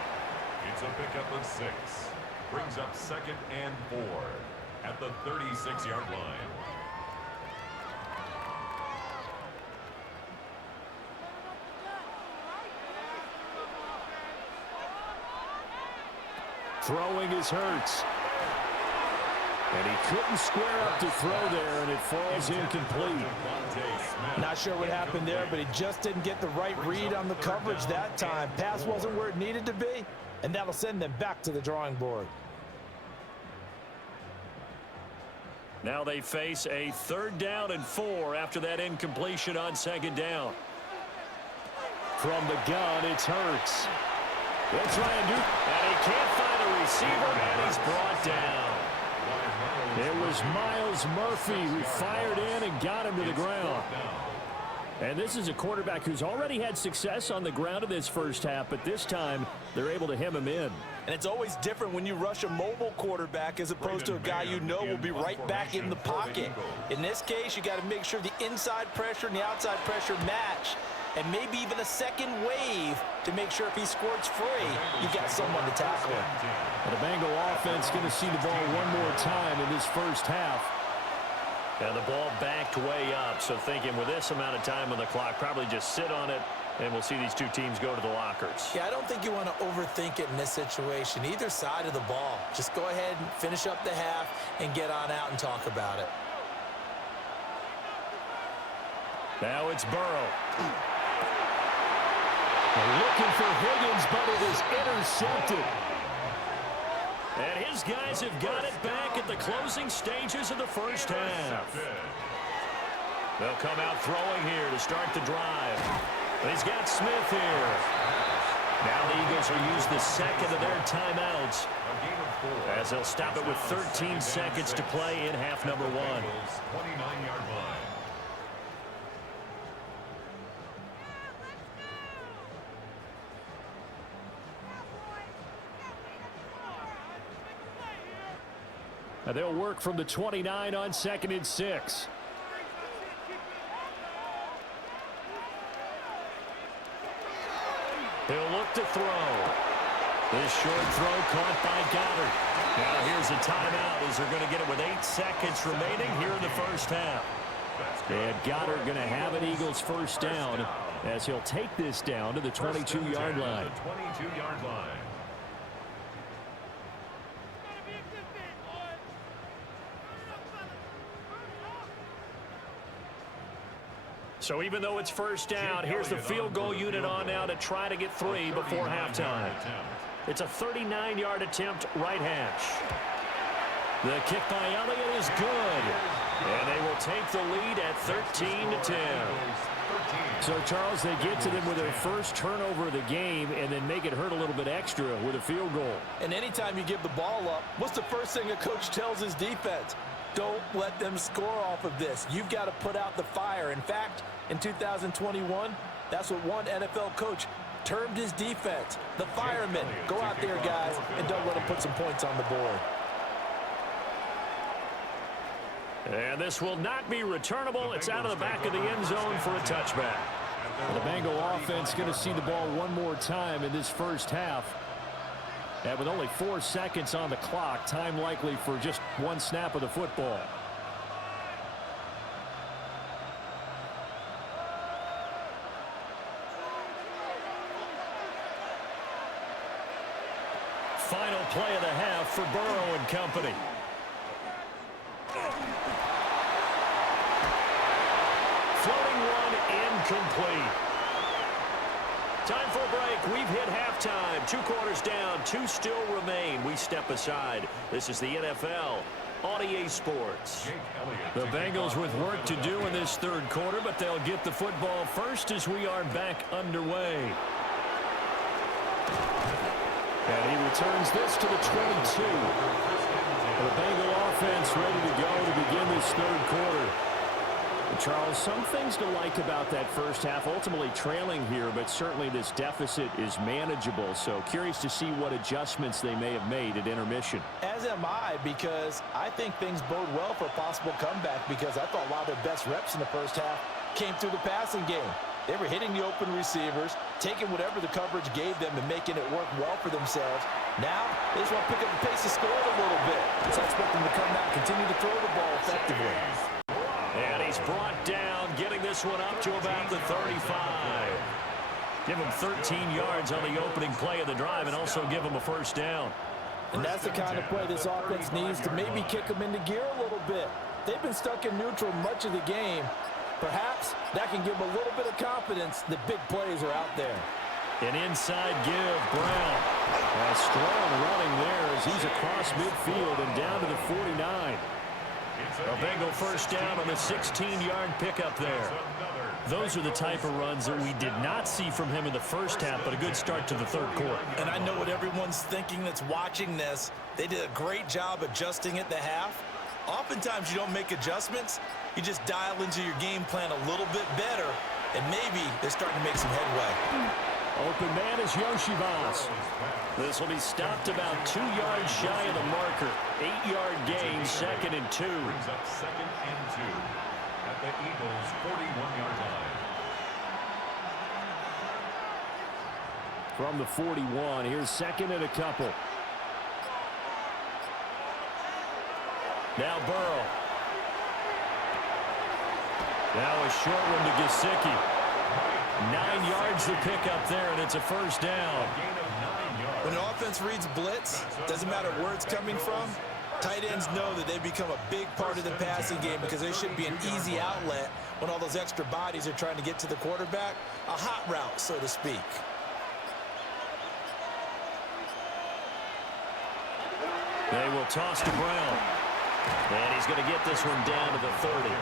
It's a pickup of 6. Brings up 2nd and 4 at the 36-yard line. Throwing is Hurts. And he couldn't square up to throw there, and it falls incomplete. Not sure what happened there, but he just didn't get the right read on the coverage that time. Pass wasn't where it needed to be, and that'll send them back to the drawing board. Now they face a 3rd down and 4 after that incompletion on 2nd down. From the gun, it's Hurts. They'll try and do, and he can't find a receiver, and he's brought down. It was Myles Murphy who fired in and got him to the ground. And this is a quarterback who's already had success on the ground in this first half, but this time they're able to hem him in. And it's always different when you rush a mobile quarterback as opposed to a guy you know will be right back in the pocket. In this case, you got to make sure the inside pressure and the outside pressure match, and maybe even a second wave to make sure if he squirts free, you've got someone to tackle him. And the Bengal offense going to see the ball one more time in this first half. And the ball backed way up, so thinking with this amount of time on the clock, probably just sit on it, and we'll see these two teams go to the lockers. Yeah, I don't think you want to overthink it in this situation. Either side of the ball. Just go ahead and finish up the half and get on out and talk about it. Now it's Burrow. They're looking for Higgins, but it is intercepted. And his guys have got it back at the closing stages of the first half. They'll come out throwing here to start the drive. He's got Smith here. Now the Eagles will use the second of their timeouts A gain of 4. as they'll stop it with 13 seconds to play in half number 1. 29-yard line. And they'll work from the 29 on 2nd and 6. He'll look to throw. This short throw caught by Goddard. Now here's a timeout as they're going to get it with 8 seconds remaining here in the first half. And Goddard going to have an Eagles first down as he'll take this down to the 22-yard line. 22-yard line. So even though it's first down, here's the field goal unit on now to try to get 3 before halftime. It's a 39-yard attempt, right hash. The kick by Elliott is good. And they will take the lead at 13-10. So, Charles, they get to them with their first turnover of the game and then make it hurt a little bit extra with a field goal. And anytime you give the ball up, what's the first thing a coach tells his defense? Don't let them score off of this. You've got to put out the fire. In fact, in 2021, that's what one NFL coach termed his defense. The firemen. Go out there, guys, and don't let them put some points on the board. And this will not be returnable. It's out of the back of the end zone for a touchback. The Bengal offense going to see the ball one more time in this first half. And with only 4 seconds on the clock, time likely for just one snap of the football. Final play of the half for Burrow and company. Floating one incomplete. Time for a break. We've hit halftime. 2 quarters down. 2 still remain. We step aside. This is the NFL on EA Sports. The Bengals with work to do in this third quarter, but they'll get the football first as we are back underway. And he returns this to the 22. The Bengal offense ready to go to begin this third quarter. Charles, some things to like about that first half, ultimately trailing here, but certainly this deficit is manageable. So curious to see what adjustments they may have made at intermission. As am I, because I think things bode well for a possible comeback, because I thought a lot of their best reps in the first half came through the passing game. They were hitting the open receivers, taking whatever the coverage gave them and making it work well for themselves. Now, they just want to pick up the pace of scoring a little bit. So I expect them to come out, continue to throw the ball effectively. And he's brought down, getting this one up to about the 35. Give him 13 yards on the opening play of the drive and also give him a first down. And that's the kind of play this offense needs to maybe kick them into gear a little bit. They've been stuck in neutral much of the game. Perhaps that can give them a little bit of confidence that big plays are out there. An inside give, Brown. A strong running there as he's across midfield and down to the 49. A Bengal first down on the 16-yard pickup there. Those are the type of runs that we did not see from him in the first half, but a good start to the third quarter. And I know what everyone's thinking that's watching this. They did a great job adjusting at the half. Oftentimes you don't make adjustments. You just dial into your game plan a little bit better, and maybe they're starting to make some headway. Open man is Yoshivas. This will be stopped about 2 yards shy of the marker. 8-yard gain, 2nd and 2. Brings up 2nd and 2 at the Eagles' 41-yard line. From the 41, here's 2nd and a couple. Now Burrow. Now a short one to Gesicki. 9 yards to pick up there, and it's a first down. When an offense reads blitz, doesn't matter where it's coming from, tight ends know that they become a big part of the passing game because they should be an easy outlet when all those extra bodies are trying to get to the quarterback. A hot route, so to speak. They will toss to Brown. And he's going to get this one down to the 30.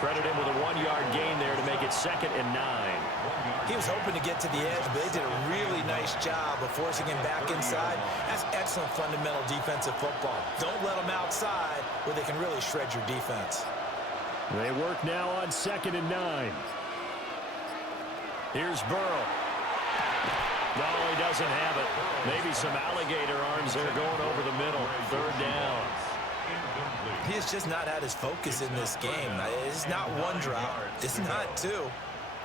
Credit him with a 1-yard gain there to make it 2nd and 9. He was hoping to get to the edge, but they did a really nice job of forcing him back inside. That's excellent fundamental defensive football. Don't let them outside where they can really shred your defense. They work now on 2nd and 9. Here's Burrow. No, he doesn't have it. Maybe some alligator arms there going over the middle. 3rd down. He has just not had his focus in this game. It's not one drop. It's not two.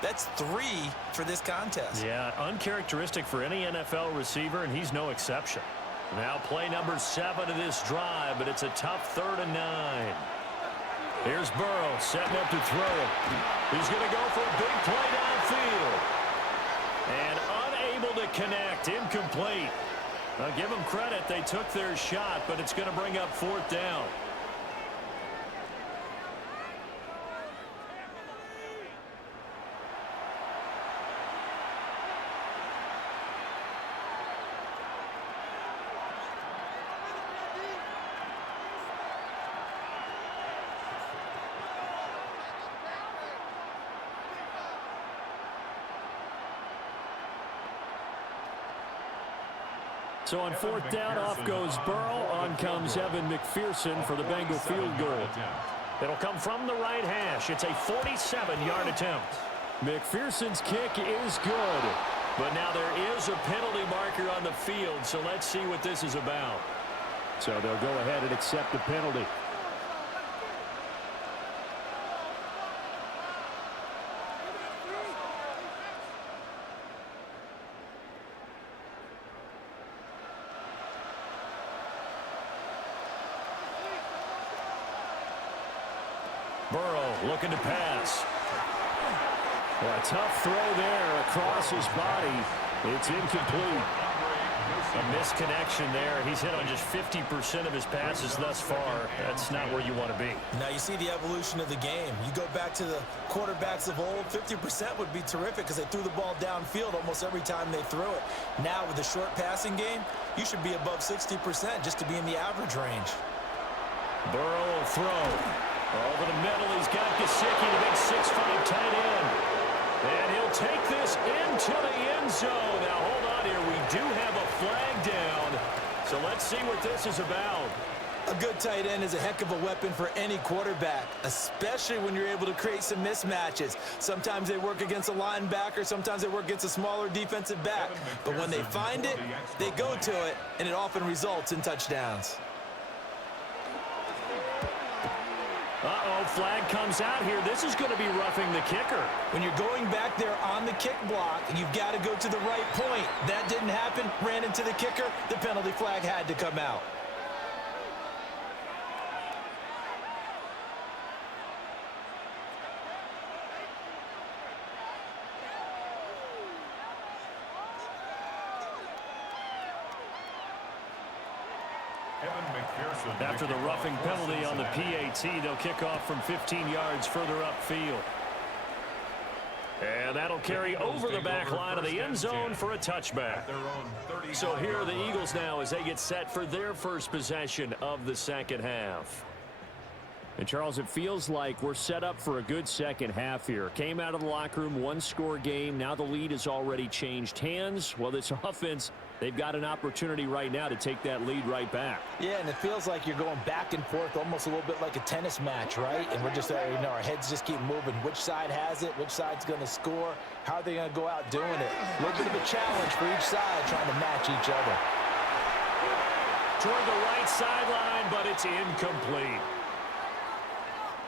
That's 3 for this contest. Yeah, uncharacteristic for any NFL receiver, and he's no exception. Now play number 7 of this drive, but it's a tough 3rd and 9. Here's Burrow setting up to throw it. He's going to go for a big play downfield. And unable to connect, incomplete. I'll give them credit, they took their shot, but it's going to bring up 4th down. So on 4th down, off goes Burrow. On comes Evan McPherson for the Bengal field goal. It'll come from the right hash. It's a 47-yard attempt. McPherson's kick is good. But now there is a penalty marker on the field, so let's see what this is about. So they'll go ahead and accept the penalty. Burrow looking to pass. Well, a tough throw there across his body. It's incomplete. A misconnection there. He's hit on just 50% of his passes thus far. That's not where you want to be. Now you see the evolution of the game. You go back to the quarterbacks of old, 50% would be terrific because they threw the ball downfield almost every time they threw it. Now with the short passing game, you should be above 60% just to be in the average range. Burrow will throw. Over the middle, he's got Gesicki, the big 6'5" tight end. And he'll take this into the end zone. Now, hold on here. We do have a flag down. So let's see what this is about. A good tight end is a heck of a weapon for any quarterback, especially when you're able to create some mismatches. Sometimes they work against a linebacker. Sometimes they work against a smaller defensive back. But when they find it, they go to it, and it often results in touchdowns. Uh-oh, flag comes out here. This is going to be roughing the kicker. When you're going back there on the kick block, you've got to go to the right point. That didn't happen, ran into the kicker. The penalty flag had to come out. After the roughing penalty on the PAT, they'll kick off from 15 yards further upfield. And that'll carry over the back line of the end zone for a touchback. So here are the Eagles now as they get set for their first possession of the second half. And, Charles, it feels like we're set up for a good second half here. Came out of the locker room, one-score game. Now the lead has already changed hands. Well, this offense, they've got an opportunity right now to take that lead right back. Yeah, and it feels like you're going back and forth almost a little bit like a tennis match, right? And we're just, our heads just keep moving. Which side has it? Which side's going to score? How are they going to go out doing it? A little bit of a challenge for each side trying to match each other. Toward the right sideline, but it's incomplete.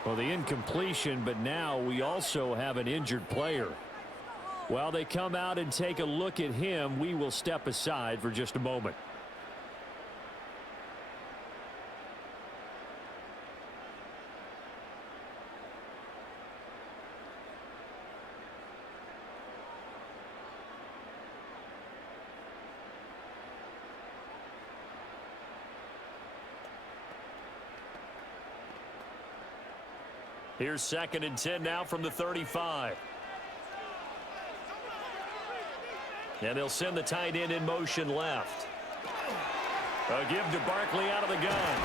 Well, the incompletion, but now we also have an injured player. While they come out and take a look at him, we will step aside for just a moment. Here's 2nd and 10 now from the 35. And they'll send the tight end in motion left. A give to Barkley out of the gun.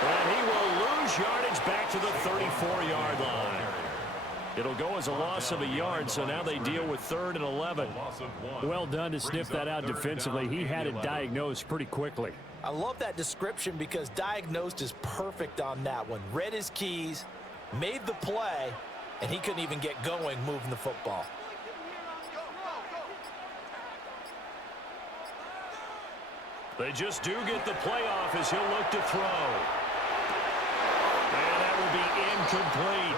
And he will lose yardage back to the 34-yard line. It'll go as a loss of a yard, so now they deal with 3rd and 11. Well done to sniff that out defensively. He had it diagnosed pretty quickly. I love that description because diagnosed is perfect on that one. Read his keys, made the play, and he couldn't even get going moving the football. They just do get the playoff as he'll look to throw. And that will be incomplete.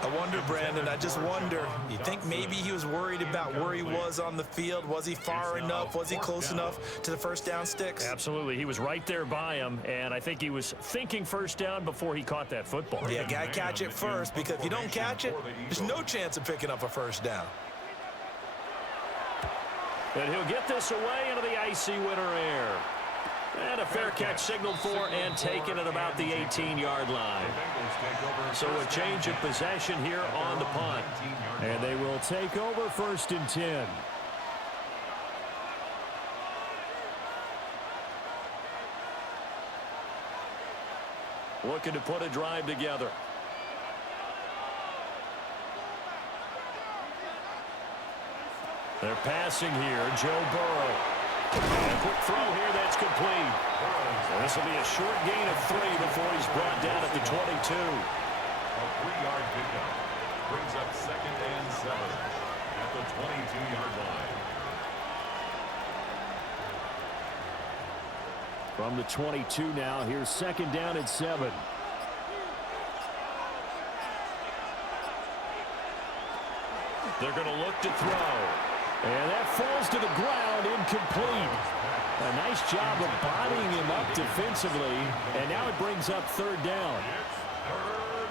I wonder, Brandon, I just wonder, you think maybe he was worried about where he was on the field? Was he far enough? Was he close enough to the first down sticks? Absolutely. He was right there by him, and I think he was thinking first down before he caught that football. Yeah, got to catch it first, because if you don't catch it, there's no chance of picking up a first down. And he'll get this away into the icy winter air. And a fair catch signaled for and taken at about the 18-yard line. So a change of possession here on the punt. And they will take over 1st and 10. Looking to put a drive together. They're passing here. Joe Burrow. And a quick throw here that's complete. And this will be a short gain of 3 before he's brought down at the 22. A 3-yard pickup brings up 2nd and 7 at the 22-yard line. From the 22 now, here's 2nd down and 7. They're going to look to throw. And that falls to the ground, incomplete. A nice job of bodying him up defensively, and now it brings up 3rd down.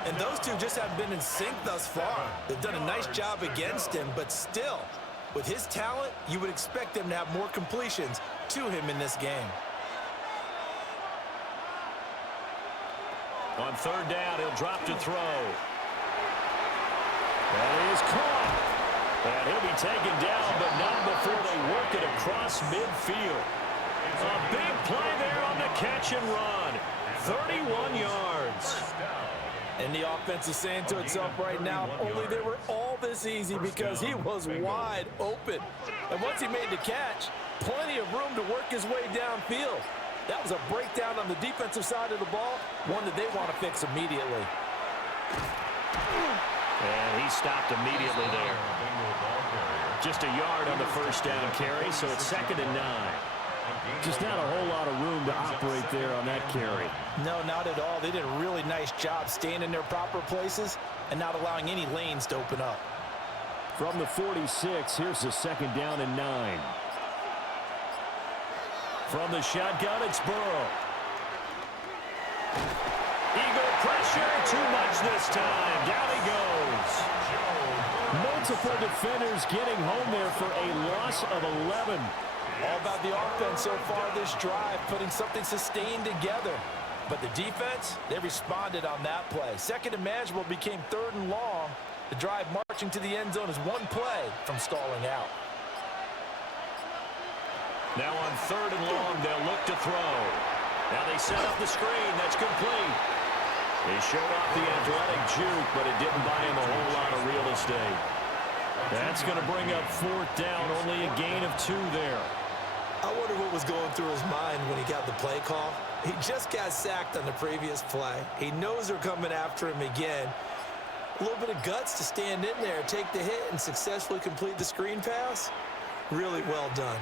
And those two just haven't been in sync thus far. They've done a nice job against him, but still, with his talent, you would expect them to have more completions to him in this game. On 3rd down, he'll drop to throw. That is caught. And he'll be taken down, but not before they work it across midfield. A big play there on the catch and run. 31 yards. And the offense is saying to itself right now, only they were all this easy because he was wide open. And once he made the catch, plenty of room to work his way downfield. That was a breakdown on the defensive side of the ball, one that they want to fix immediately. And he stopped immediately there. Just a yard on the first down carry, so it's 2nd and 9. Just not a whole lot of room to operate there on that carry. No, not at all. They did a really nice job staying in their proper places and not allowing any lanes to open up. From the 46, here's the 2nd down and 9. From the shotgun, it's Burrow. Eagle pressure, too much this time. Down he goes. Multiple defenders getting home there for a loss of 11. All about the offense so far this drive, putting something sustained together. But the defense, they responded on that play. 2nd and manageable became 3rd and long. The drive marching to the end zone is one play from stalling out. Now on 3rd and long, they'll look to throw. Now they set up the screen. That's complete. He showed off the athletic juke, but it didn't buy him a whole lot of real estate. That's going to bring up 4th down. Only a gain of 2 there. I wonder what was going through his mind when he got the play call. He just got sacked on the previous play. He knows they're coming after him again. A little bit of guts to stand in there, take the hit, and successfully complete the screen pass. Really well done.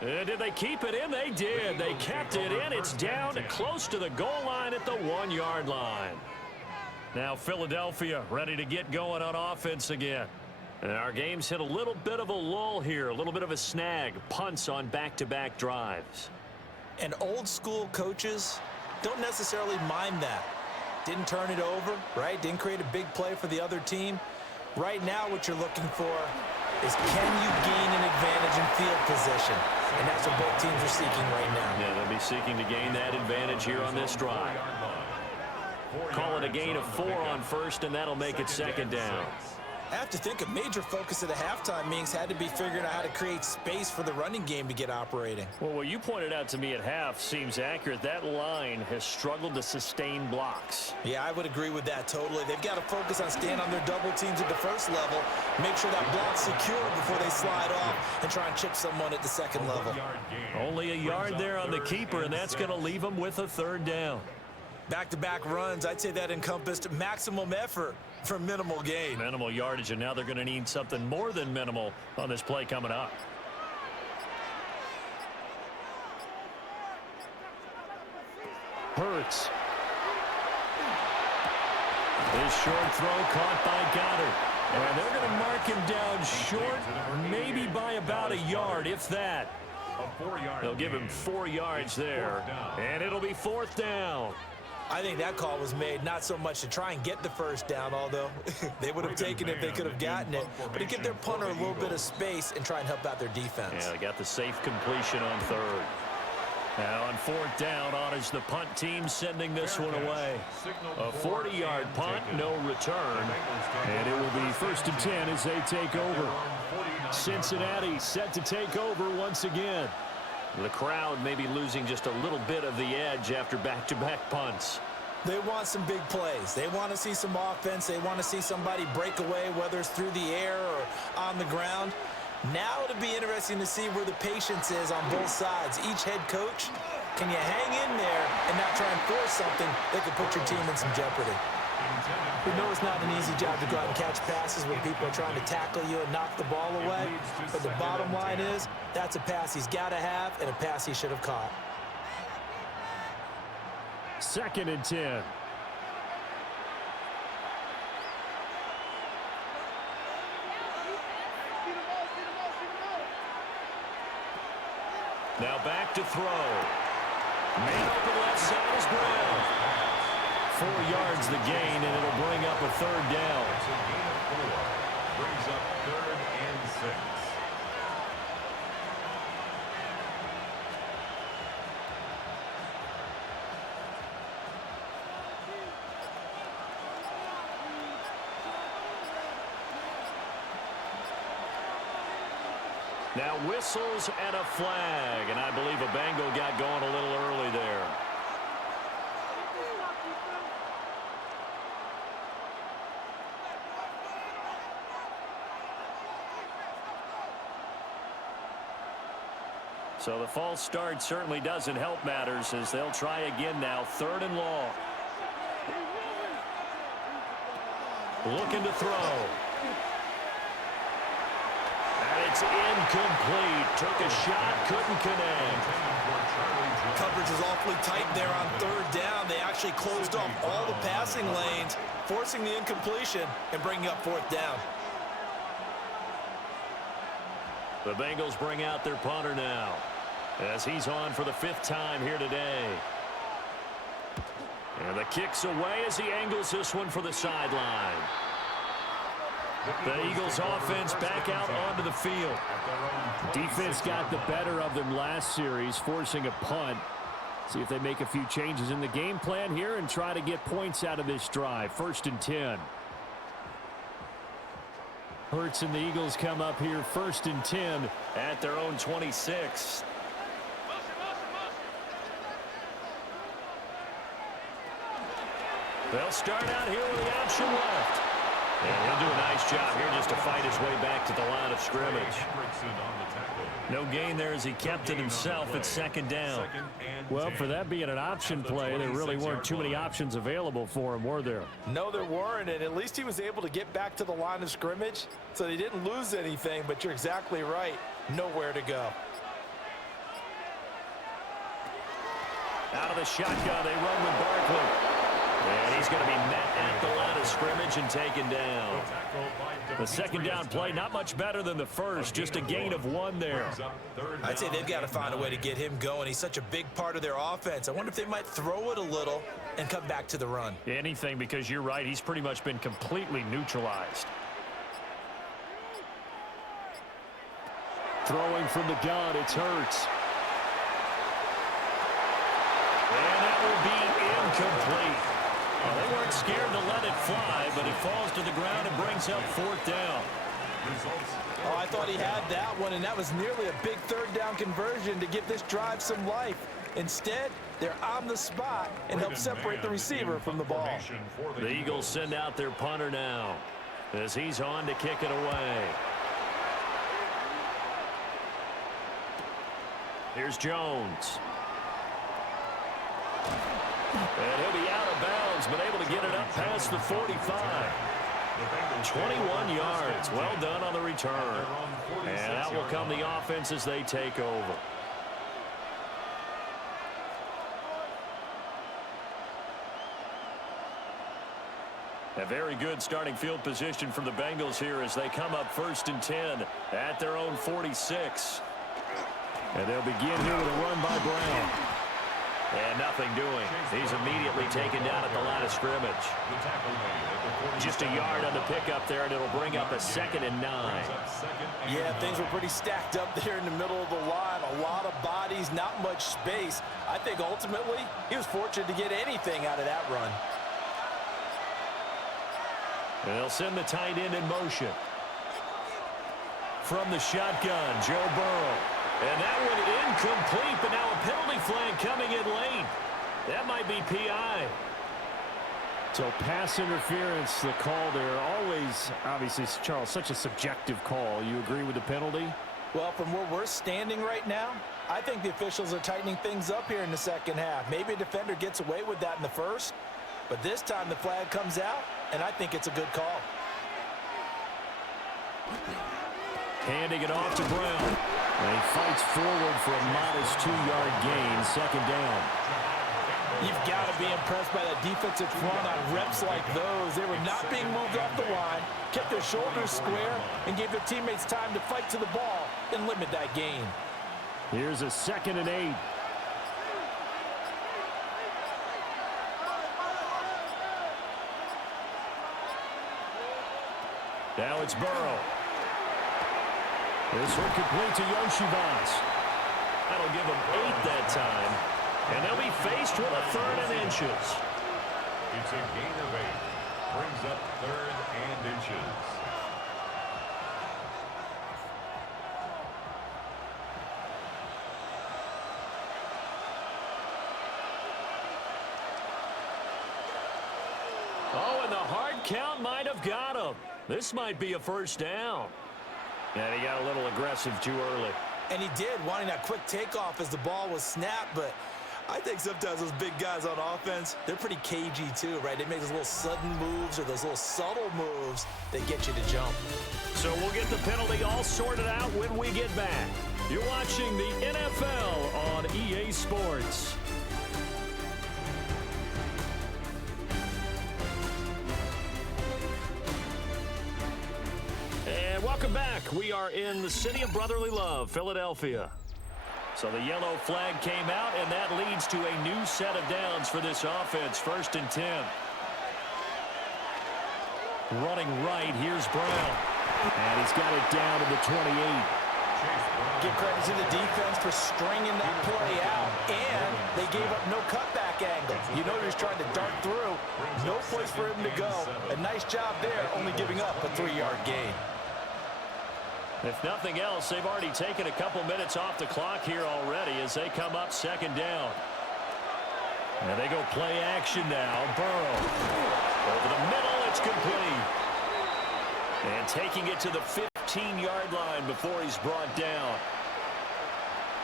Did they keep it in? They did. They kept it in. It's down close to the goal line at the 1-yard line. Now Philadelphia ready to get going on offense again. And our game's hit a little bit of a lull here, a little bit of a snag. Punts on back-to-back drives. And old school coaches don't necessarily mind that. Didn't turn it over, right? Didn't create a big play for the other team. Right now what you're looking for is can you gain an advantage in field position? And that's what both teams are seeking right now. Yeah, they'll be seeking to gain that advantage here on this drive. Call it a gain of 4 on 1st, and that'll make it 2nd down. I have to think a major focus of the halftime meetings had to be figuring out how to create space for the running game to get operating. Well, what you pointed out to me at half seems accurate. That line has struggled to sustain blocks. Yeah, I would agree with that totally. They've got to focus on staying on their double teams at the first level, make sure that block's secure before they slide off, and try and chip someone at the second level. Only a yard there on the keeper, and that's going to leave them with a third down. Back-to-back runs, I'd say that encompassed maximum effort for minimal gain. Minimal yardage, and now they're going to need something more than minimal on this play coming up. Hurts. His short throw caught by Goddard. And they're going to mark him down short, maybe by about a yard, if that. They'll give him 4 yards there, and it'll be fourth down. I think that call was made not so much to try and get the first down, although they would have taken it if they could have gotten it, but to give their punter a little bit of space and try and help out their defense. Yeah, they got the safe completion on third. Now on fourth down, on is the punt team sending this one away. A 40-yard punt, no return. And it will be 1st and 10 as they take over. Cincinnati set to take over once again. The crowd may be losing just a little bit of the edge after back-to-back punts. They want some big plays. They want to see some offense. They want to see somebody break away, whether it's through the air or on the ground. Now it'll be interesting to see where the patience is on both sides. Each head coach, can you hang in there and not try and force something that could put your team in some jeopardy? We know it's not an easy job to go out and catch passes when people are trying to tackle you and knock the ball away. But the bottom line is, that's a pass he's got to have and a pass he should have caught. 2nd and 10. Now back to throw. Man open left side is Brown. 4 yards the gain, and it'll bring up a third down. It's a gain of 4. Brings up 3rd and 6. Now whistles and a flag, and I believe a Bengal got going a little early there. So the false start certainly doesn't help matters as they'll try again now. 3rd and long. Looking to throw. And it's incomplete. Took a shot, couldn't connect. Coverage is awfully tight there on 3rd down. They actually closed off all the passing lanes, forcing the incompletion and bringing up 4th down. The Bengals bring out their punter now as he's on for the 5th time here today. And the kick's away as he angles this one for the sideline. The Eagles offense back out onto the field. Defense got the better of them last series, forcing a punt. See if they make a few changes in the game plan here and try to get points out of this drive. 1st and 10. Hurts and the Eagles come up here 1st and 10 at their own 26. They'll start out here with the option left. And he'll do a nice job here just to fight his way back to the line of scrimmage. No gain there as he kept it himself at 2nd down. Well, for that being an option play, there really weren't too many options available for him, were there? No, there weren't, and at least he was able to get back to the line of scrimmage, so they didn't lose anything, but you're exactly right. Nowhere to go. Out of the shotgun, they run with Barkley. And he's going to be met at the line of scrimmage and taken down. The 2nd down play, not much better than the first, just a gain of 1 there. I'd say they've got to find a way to get him going. He's such a big part of their offense. I wonder if they might throw it a little and come back to the run. Anything, because you're right, he's pretty much been completely neutralized. Throwing from the gun, it's Hurts. And that will be incomplete. Well, they weren't scared to let it fly, but it falls to the ground and brings up 4th down. Oh, I thought he had that one, and that was nearly a big 3rd down conversion to give this drive some life. Instead, they're on the spot and help separate the receiver from the ball. The Eagles send out their punter now as he's on to kick it away. Here's Jones. And he'll be out of bounds, but able to get it up past the 45. 21 yards. Well done on the return. And out will come the offense as they take over. A very good starting field position from the Bengals here as they come up 1st and 10 at their own 46. And they'll begin here with a run by Brown. And nothing doing. He's immediately taken down at the line of scrimmage. Just a yard on the pickup there, and it'll bring up a 2nd and 9. Yeah, things were pretty stacked up there in the middle of the line. A lot of bodies, not much space. I think ultimately he was fortunate to get anything out of that run. And they'll send the tight end in motion. From the shotgun, Joe Burrow. And that one incomplete, but now a penalty flag coming in late. That might be PI. So pass interference, the call there. Always, obviously, Charles, such a subjective call. You agree with the penalty? Well, from where we're standing right now, I think the officials are tightening things up here in the second half. Maybe a defender gets away with that in the first, but this time the flag comes out, and I think it's a good call. Handing it off to Brown. And he fights forward for a modest 2-yard gain, 2nd down. You've got to be impressed by that defensive front on reps like those. They were not being moved off the line, kept their shoulders square, and gave their teammates time to fight to the ball and limit that gain. Here's a 2nd and 8. Now it's Burrow. This one complete to Yoshivas. That'll give them 8 that time. And they'll be faced with a 3rd and inches. It's a gain of 8. Brings up 3rd and inches. Oh, and the hard count might have got him. This might be a 1st down. And he got a little aggressive too early. And he did, wanting that quick takeoff as the ball was snapped, but I think sometimes those big guys on offense, they're pretty cagey too, right? They make those little sudden moves or those little subtle moves that get you to jump. So we'll get the penalty all sorted out when we get back. You're watching the NFL on EA Sports. And welcome back. We are in the city of brotherly love, Philadelphia. So the yellow flag came out, and that leads to a new set of downs for this offense. 1st and 10. Running right, here's Brown. And he's got it down to the 28. Give credit to the defense for stringing that play out, and they gave up no cutback angle. You know he was trying to dart through. No place for him to go. A nice job there, only giving up a 3-yard gain. If nothing else, they've already taken a couple minutes off the clock here already as they come up 2nd down. And they go play action now. Burrow. Over the middle, it's complete. And taking it to the 15-yard line before he's brought down.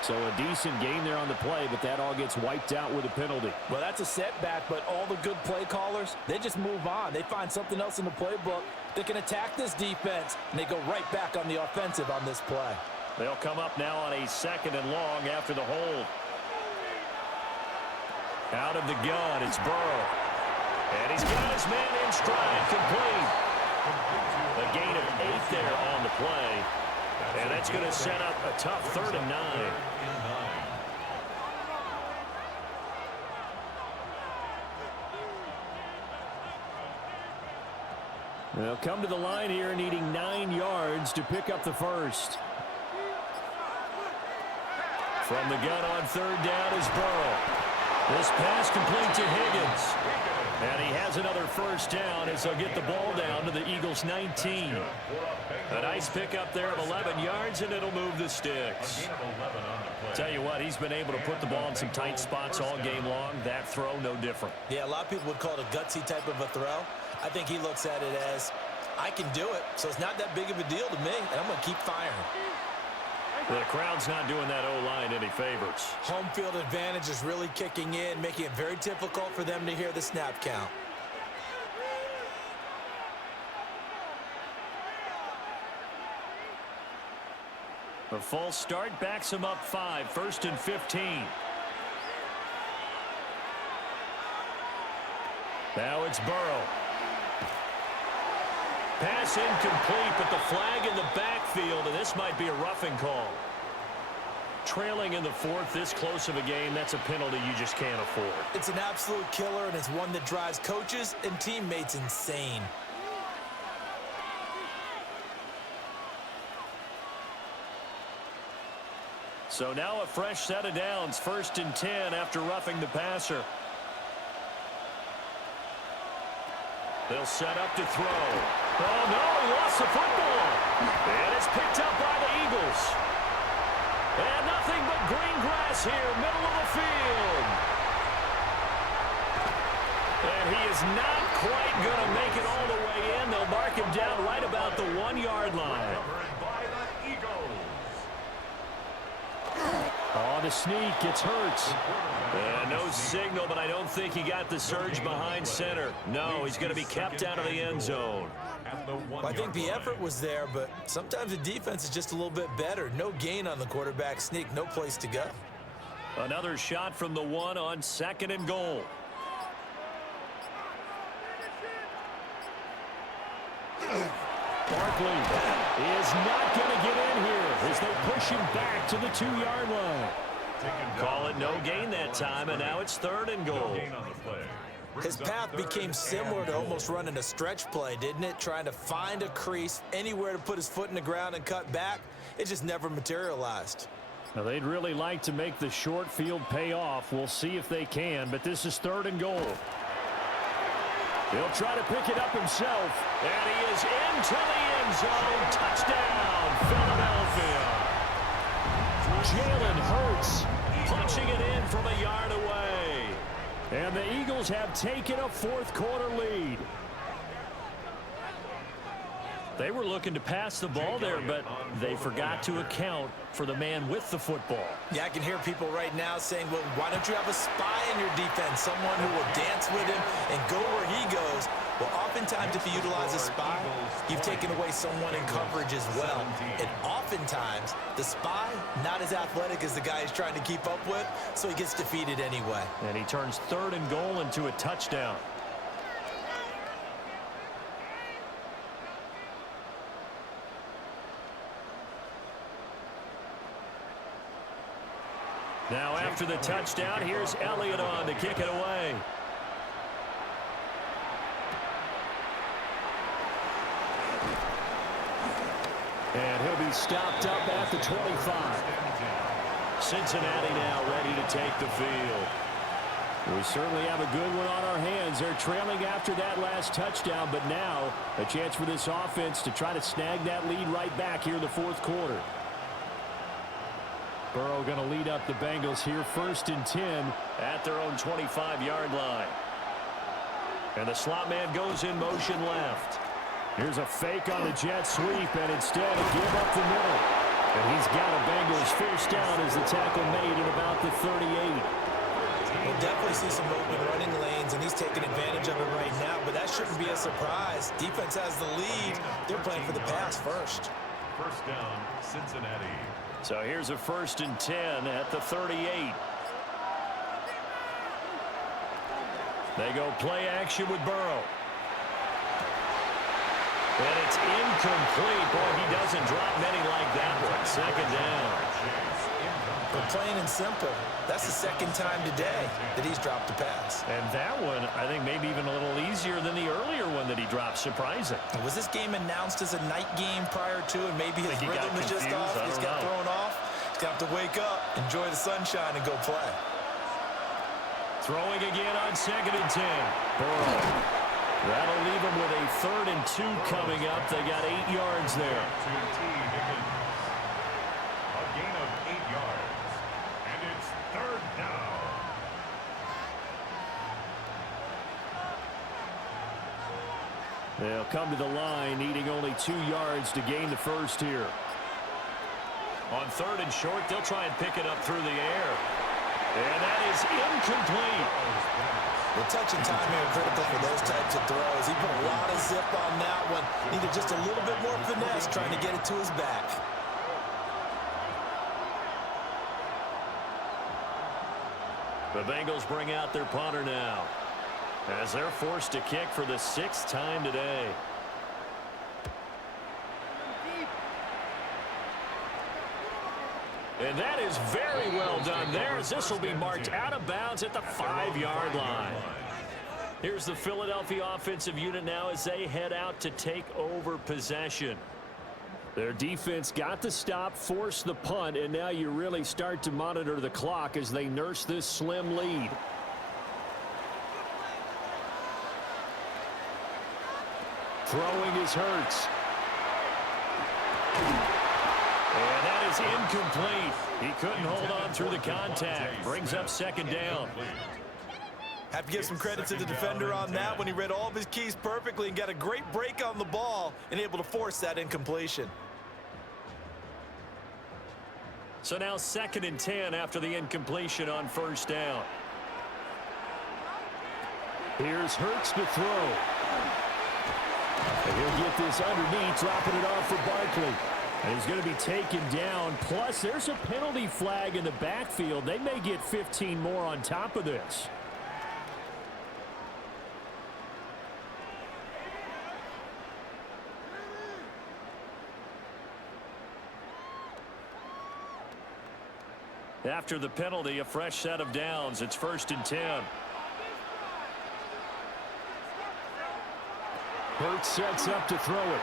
So a decent gain there on the play, but that all gets wiped out with a penalty. Well, that's a setback, but all the good play callers, they just move on. They find something else in the playbook. They can attack this defense, and they go right back on the offensive on this play. They'll come up now on a 2nd and long after the hold. Out of the gun, it's Burrow. And he's got his man in stride, complete. A gain of 8 there on the play. And that's going to set up a tough 3rd and 9. They'll come to the line here needing 9 yards to pick up the first. From the gun on 3rd down is Burrow. This pass complete to Higgins. And he has another first down as they'll get the ball down to the Eagles' 19. A nice pickup there of 11 yards, and it'll move the sticks. Tell you what, he's been able to put the ball in some tight spots all game long. That throw, no different. Yeah, a lot of people would call it a gutsy type of a throw. I think he looks at it as, I can do it, so it's not that big of a deal to me, and I'm going to keep firing. The crowd's not doing that O-line any favors. Home field advantage is really kicking in, making it very difficult for them to hear the snap count. A false start backs him up 5, 1st and 15. Now it's Burrow. Pass incomplete, but the flag in the backfield, and this might be a roughing call. Trailing in the 4th, this close of a game, that's a penalty you just can't afford. It's an absolute killer, and it's one that drives coaches and teammates insane. So now a fresh set of downs, 1st and 10 after roughing the passer. They'll set up to throw. Oh, no, he lost the football. And it's picked up by the Eagles. And nothing but green grass here, middle of the field. And he is not quite going to make it all the way in. They'll mark him down right about the 1-yard line. On the sneak, gets hurt. And no signal, but I don't think he got the surge behind center. No, he's going to be kept out of the end zone. Well, I think the effort was there, but sometimes the defense is just a little bit better. No gain on the quarterback sneak, no place to go. Another shot from the 1 on 2nd and goal. Barkley is not going to get in here as they push him back to the 2-yard line. Call it no gain that time, and now it's 3rd and goal. His path became similar to almost running a stretch play, didn't it? Trying to find a crease, anywhere to put his foot in the ground and cut back. It just never materialized. Now, they'd really like to make the short field pay off. We'll see if they can, but this is 3rd and goal. He'll try to pick it up himself. And he is into the end zone. Touchdown, Philadelphia. Jalen Hurts punching it in from a yard away. And the Eagles have taken a 4th quarter lead. They were looking to pass the ball there, but they forgot to account for the man with the football. Yeah, I can hear people right now saying, well, why don't you have a spy in your defense, someone who will dance with him and go where he goes? Well, oftentimes if you utilize a spy, you've taken away someone in coverage as well. And oftentimes, the spy, not as athletic as the guy he's trying to keep up with, so he gets defeated anyway. And he turns 3rd and goal into a touchdown. Now after the touchdown, here's Elliott on to kick it away. And he'll be stopped up at the 25. Cincinnati now ready to take the field. We certainly have a good one on our hands. They're trailing after that last touchdown, but now a chance for this offense to try to snag that lead right back here in the 4th quarter. Burrow going to lead up the Bengals here, 1st and 10 at their own 25-yard line. And the slot man goes in motion left. Here's a fake on the jet sweep, and instead a give up the middle. And he's got a Bengals first down as the tackle made at about the 38. We'll definitely see some open running lanes, and he's taking advantage of it right now, but that shouldn't be a surprise. Defense has the lead. They're playing for the pass first. First down, Cincinnati. So here's a 1st and 10 at the 38. They go play action with Burrow. And it's incomplete. Boy, he doesn't drop many like that one. 2nd down. But plain and simple, that's the 2nd time today that he's dropped a pass. And that one, I think, maybe even a little easier than the earlier one that he dropped. Surprising. Was this game announced as a night game prior to, and maybe his rhythm is just off? He's got thrown off. He's going to have to wake up, enjoy the sunshine, and go play. Throwing again on 2nd and 10. Burrow. That'll leave them with a 3rd and 2 coming up. They got 8 yards there. A gain of 8 yards. And it's 3rd down. They'll come to the line, needing only 2 yards to gain the first here. On 3rd and short, they'll try and pick it up through the air. And that is incomplete. The touch and timing are critical for those types of throws. He put a lot of zip on that one. Needed just a little bit more finesse trying to get it to his back. The Bengals bring out their punter now, as they're forced to kick for the 6th time today. And that is very well done there, as this will be marked out of bounds at the 5-yard line. Here's the Philadelphia offensive unit now as they head out to take over possession. Their defense got the stop, forced the punt, and now you really start to monitor the clock as they nurse this slim lead. Throwing is Hurts. And that is incomplete. He couldn't hold on through the contact. Brings up 2nd down. Have to give some credit to the defender on that when he read all of his keys perfectly and got a great break on the ball and able to force that incompletion. So now 2nd and 10 after the incompletion on 1st down. Here's Hurts to throw. And he'll get this underneath, dropping it off for Barkley. And he's going to be taken down. Plus, there's a penalty flag in the backfield. They may get 15 more on top of this. After the penalty, a fresh set of downs. It's 1st and 10. Hurts sets up to throw it.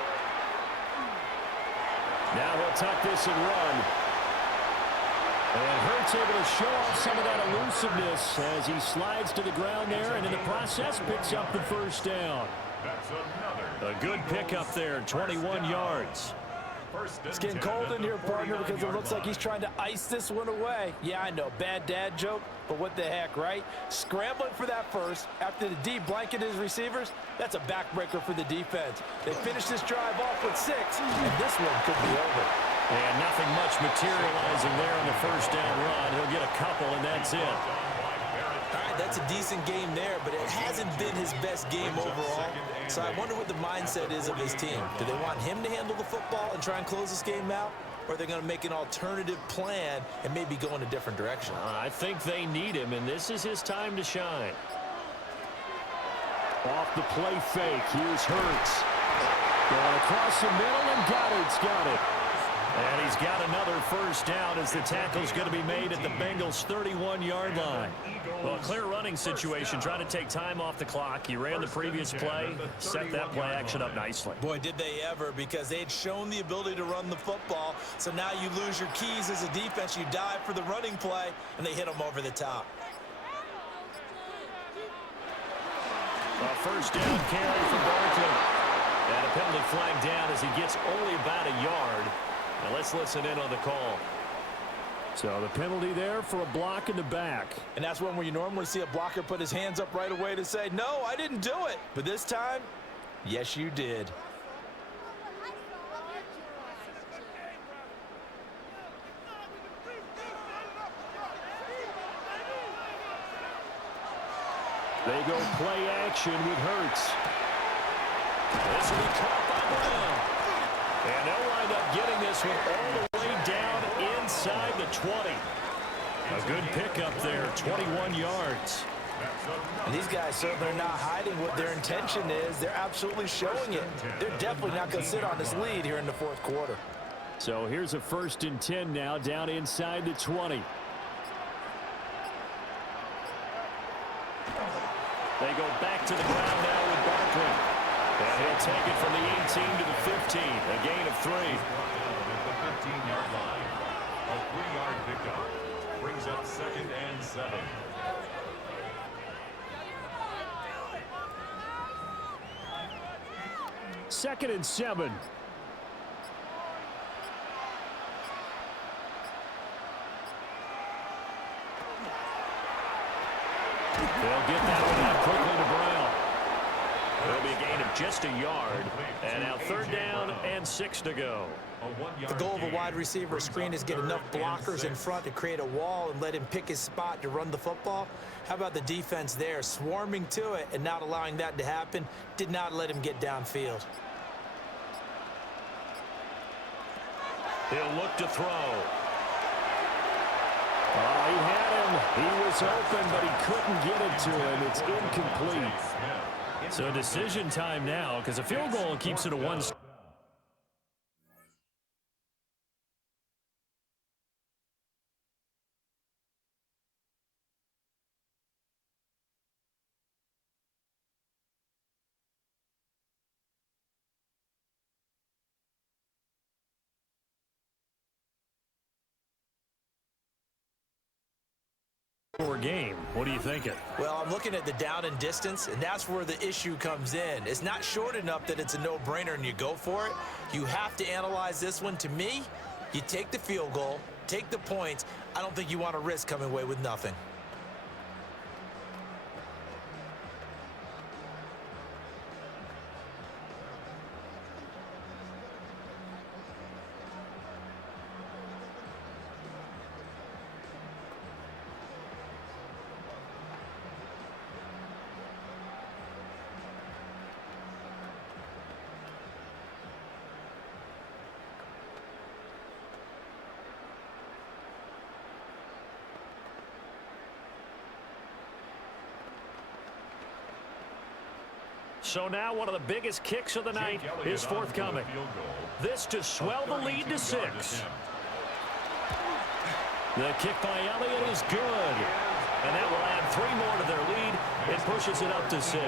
Now he'll tuck this and run. And Hurts able to show off some of that elusiveness as he slides to the ground there, and in the process picks up the 1st down. A good pickup there, 21 yards. It's getting cold in here, partner, because it looks like he's trying to ice this one away. Yeah, I know, bad dad joke, but what the heck, right? Scrambling for that first after the D blanketed his receivers. That's a backbreaker for the defense. They finished this drive off with 6, and this one could be over. And nothing much materializing there on the 1st down run. He'll get a couple, and that's it. All right, that's a decent game there, but it hasn't been his best game overall. So I wonder what the mindset is of his team. Do they want him to handle the football and try and close this game out? Or are they going to make an alternative plan and maybe go in a different direction? I think they need him, and this is his time to shine. Off the play fake, here's Hurts. Going across the middle, and Goddard's got it. And he's got another 1st down as the tackle's going to be made at the Bengals' 31-yard line. Well, a clear running situation, trying to take time off the clock. He ran the previous play, set that play action up nicely. Boy, did they ever, because they had shown the ability to run the football. So now you lose your keys as a defense. You dive for the running play, and they hit them over the top. A 1st down carry for Barkley. And a penalty flag down as he gets only about a yard. Now let's listen in on the call. So the penalty there for a block in the back. And that's one where you normally see a blocker put his hands up right away to say, no, I didn't do it. But this time, yes, you did. They go play action with Hurts. This will be caught by Brown. And they'll wind up getting this one all the way down inside the 20. A good pickup there, 21 yards. And these guys certainly are not hiding what their intention is. They're absolutely showing it. They're definitely not going to sit on this lead here in the 4th quarter. So here's a 1st and 10 now, down inside the 20. They go back to the ground now with Barkley. And he'll take it from the 18 to the 15. A gain of 3. At the 15-yard line. A 3-yard pickup. Brings up 2nd and 7. 2nd and 7. They'll get that one out quickly to Brown. It'll be a gain of just a yard. And now 3rd down and 6 to go. The goal of a wide receiver screen is get enough blockers in front to create a wall and let him pick his spot to run the football. How about the defense there, swarming to it and not allowing that to happen? Did not let him get downfield. He'll look to throw. Oh, he had him. He was open, but he couldn't get it to him. It's incomplete. So decision time now, because a field goal keeps it a 1. Game. What are you thinking? Well, I'm looking at the down and distance, and that's where the issue comes in. It's not short enough that it's a no-brainer and you go for it. You have to analyze this one. To me, you take the field goal, take the points. I don't think you want to risk coming away with nothing. So now one of the biggest kicks of the night is forthcoming. This to swell the lead to 6. The kick by Elliott is good. And that will add 3 more to their lead. It pushes it up to 6.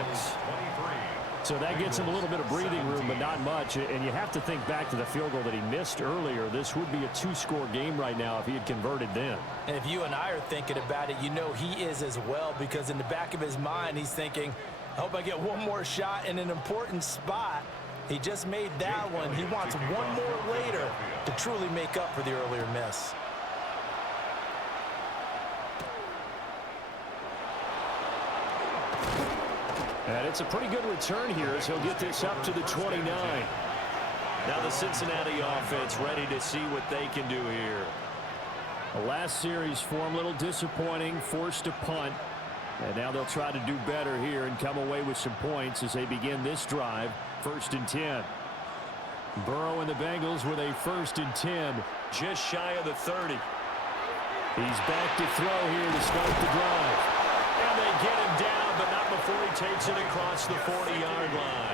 So that gets him a little bit of breathing room, but not much. And you have to think back to the field goal that he missed earlier. This would be a 2-score game right now if he had converted then. And if you and I are thinking about it, you know he is as well, because in the back of his mind, he's thinking, I hope I get one more shot in an important spot. He just made that one. He wants one more later to truly make up for the earlier miss. And it's a pretty good return here as he'll get this up to the 29. Now the Cincinnati offense ready to see what they can do here. The last series for him, a little disappointing, forced a punt. And now they'll try to do better here and come away with some points as they begin this drive. 1st and 10. Burrow and the Bengals with a 1st and 10. Just shy of the 30. He's back to throw here to start the drive. And they get him down, but not before he takes it across the 40-yard line.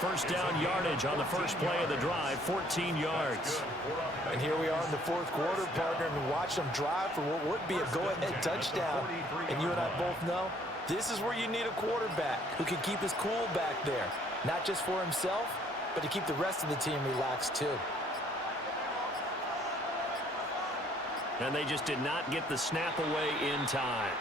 1st down yardage on the first play of the drive, 14 yards. And here we are in the 4th quarter, partner, and watch them drive for what would be a go-ahead touchdown. And you and I both know this is where you need a quarterback who can keep his cool back there, not just for himself, but to keep the rest of the team relaxed too. And they just did not get the snap away in time.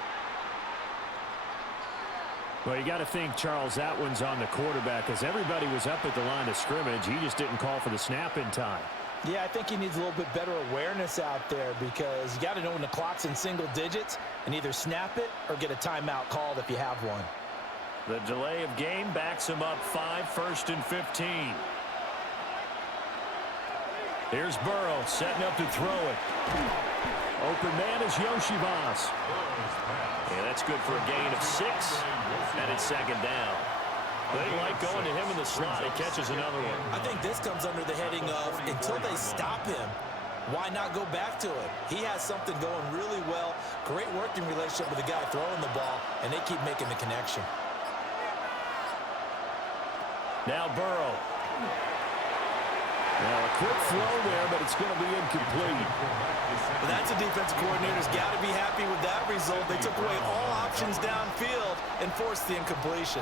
Well, you got to think, Charles, that one's on the quarterback, as everybody was up at the line of scrimmage. He just didn't call for the snap in time. Yeah, I think he needs a little bit better awareness out there, because you got to know when the clock's in single digits and either snap it or get a timeout called if you have one. The delay of game backs him up 5, 1st and 15. Here's Burrow setting up to throw it. Open man is Yoshivas. Yeah, that's good for a gain of 6. And it's 2nd down. They like going to him in the slot. He catches another one. I think this comes under the heading of, until they stop him, why not go back to it? He has something going really well. Great working relationship with the guy throwing the ball, and they keep making the connection. Now Burrow. Now a quick throw there, but it's going to be incomplete. Well, that's a defensive coordinator's got to be happy with that result. They took away all options downfield and forced the incompletion.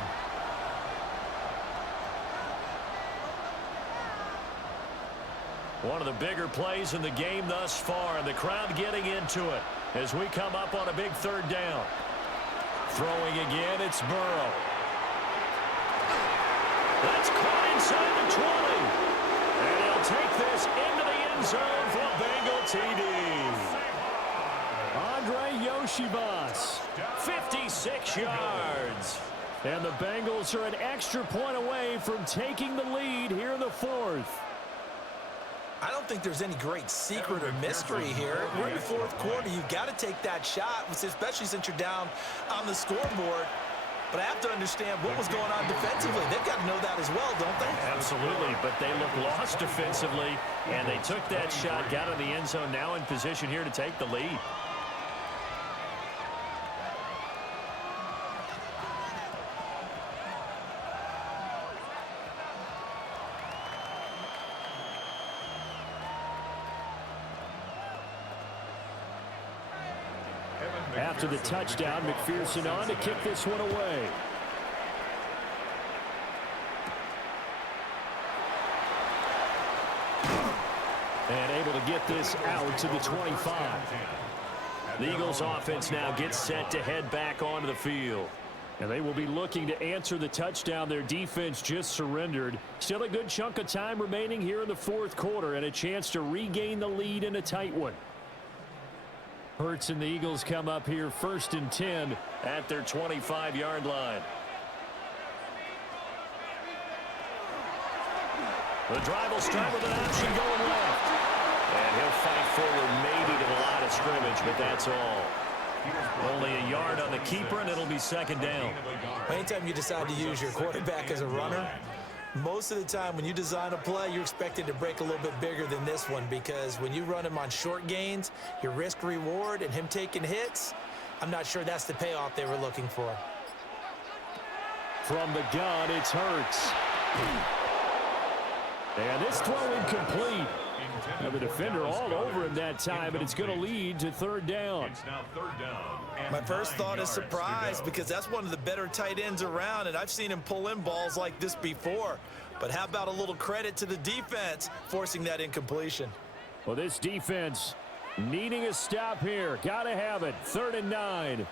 One of the bigger plays in the game thus far, and the crowd getting into it as we come up on a big 3rd down. Throwing again, it's Burrow. That's caught inside the 20. And he'll take this into the end zone for a Bengal TD. Andre Yoshibas. 56 yards. And the Bengals are an extra point away from taking the lead here in the fourth. I don't think there's any great secret or mystery here. We're in the fourth quarter. You've got to take that shot, especially since you're down on the scoreboard. But I have to understand what was going on defensively. They've got to know that as well, don't they? Absolutely, but they look lost defensively, and they took that shot, got in the end zone, now in position here to take the lead. After the touchdown, McPherson on to kick this one away. And able to get this out to the 25. The Eagles offense now gets set to head back onto the field. And they will be looking to answer the touchdown their defense just surrendered. Still a good chunk of time remaining here in the fourth quarter and a chance to regain the lead in a tight one. Hurts and the Eagles come up here 1st and 10 at their 25-yard line. The drive will start with an option going left. And he'll fight forward maybe to the line of scrimmage, but that's all. Only a yard on the keeper, and it'll be 2nd down. Anytime you decide to use your quarterback as a runner, most of the time when you design a play, you're expected to break a little bit bigger than this one, because when you run him on short gains, your risk-reward and him taking hits, I'm not sure that's the payoff they were looking for. From the gun, it's Hurts. And this throw incomplete. Now the defender all over him that time, but it's going to lead to 3rd down. It's now 3rd down. My first thought is surprise, because that's one of the better tight ends around, and I've seen him pull in balls like this before. But how about a little credit to the defense forcing that incompletion? Well, this defense needing a stop here. Got to have it. 3rd and 9.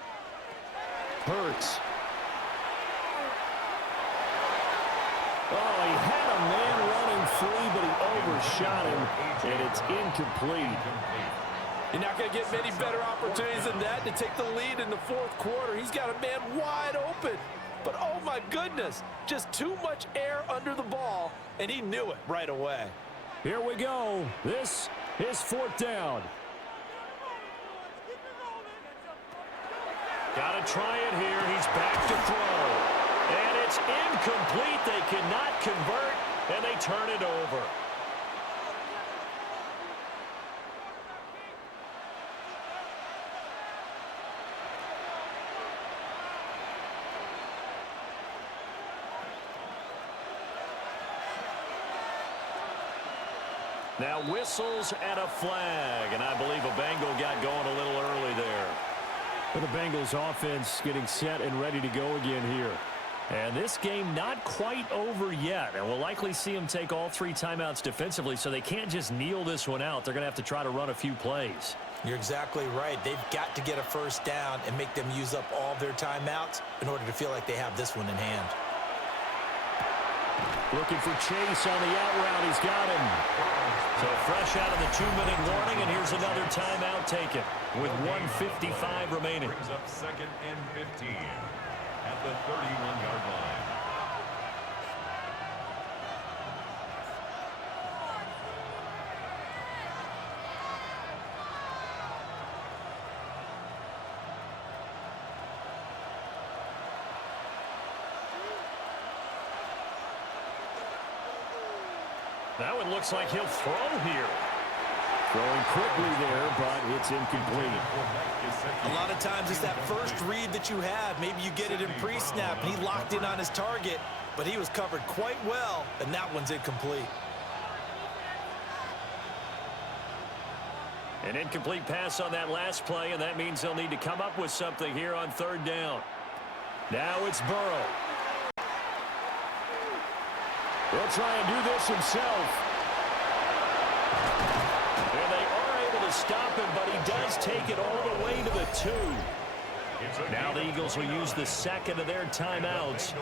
Hurts. Oh, he had a man running free, but he overshot him, and it's incomplete. You're not going to get many better opportunities than that to take the lead in the fourth quarter. He's got a man wide open. But, oh, my goodness, just too much air under the ball, and he knew it right away. Here we go. This is 4th down. Got to try it here. He's back to throw. And it's incomplete. They cannot convert, and they turn it over. Now whistles and a flag, and I believe a Bengal got going a little early there. For the Bengals offense getting set and ready to go again here. And this game not quite over yet, and we'll likely see them take all 3 timeouts defensively, so they can't just kneel this one out. They're going to have to try to run a few plays. You're exactly right. They've got to get a 1st down and make them use up all their timeouts in order to feel like they have this one in hand. Looking for Chase on the out route. He's got him. So fresh out of the 2-minute warning, and here's another timeout taken with 1:55 remaining. Brings up 2nd and 15 at the 31-yard line. Now it looks like he'll throw here. Throwing quickly there, but it's incomplete. A lot of times it's that first read that you have. Maybe you get it in pre-snap, and he locked in on his target, but he was covered quite well, and that one's incomplete. An incomplete pass on that last play, and that means they'll need to come up with something here on 3rd down. Now it's Burrow. He'll try and do this himself. And they are able to stop him, but he does take it all the way to the 2. Now the Eagles will use the 2nd of their timeouts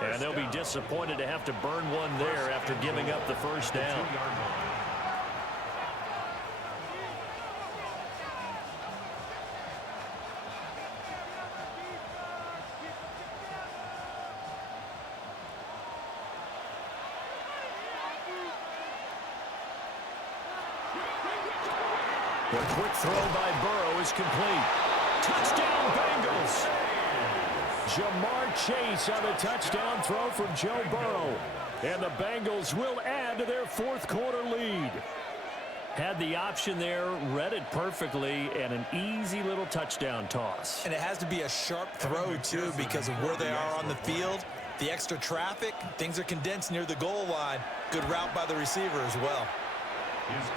And they'll be disappointed to have to burn one there after giving up the first down. The quick throw by Burrow is complete. Touchdown, Bengals! Jamar Chase on the touchdown throw from Joe Burrow. And the Bengals will add to their fourth quarter lead. Had the option there, read it perfectly, and an easy little touchdown toss. And it has to be a sharp throw, too, because of where they are on the field. The extra traffic, things are condensed near the goal line. Good route by the receiver as well.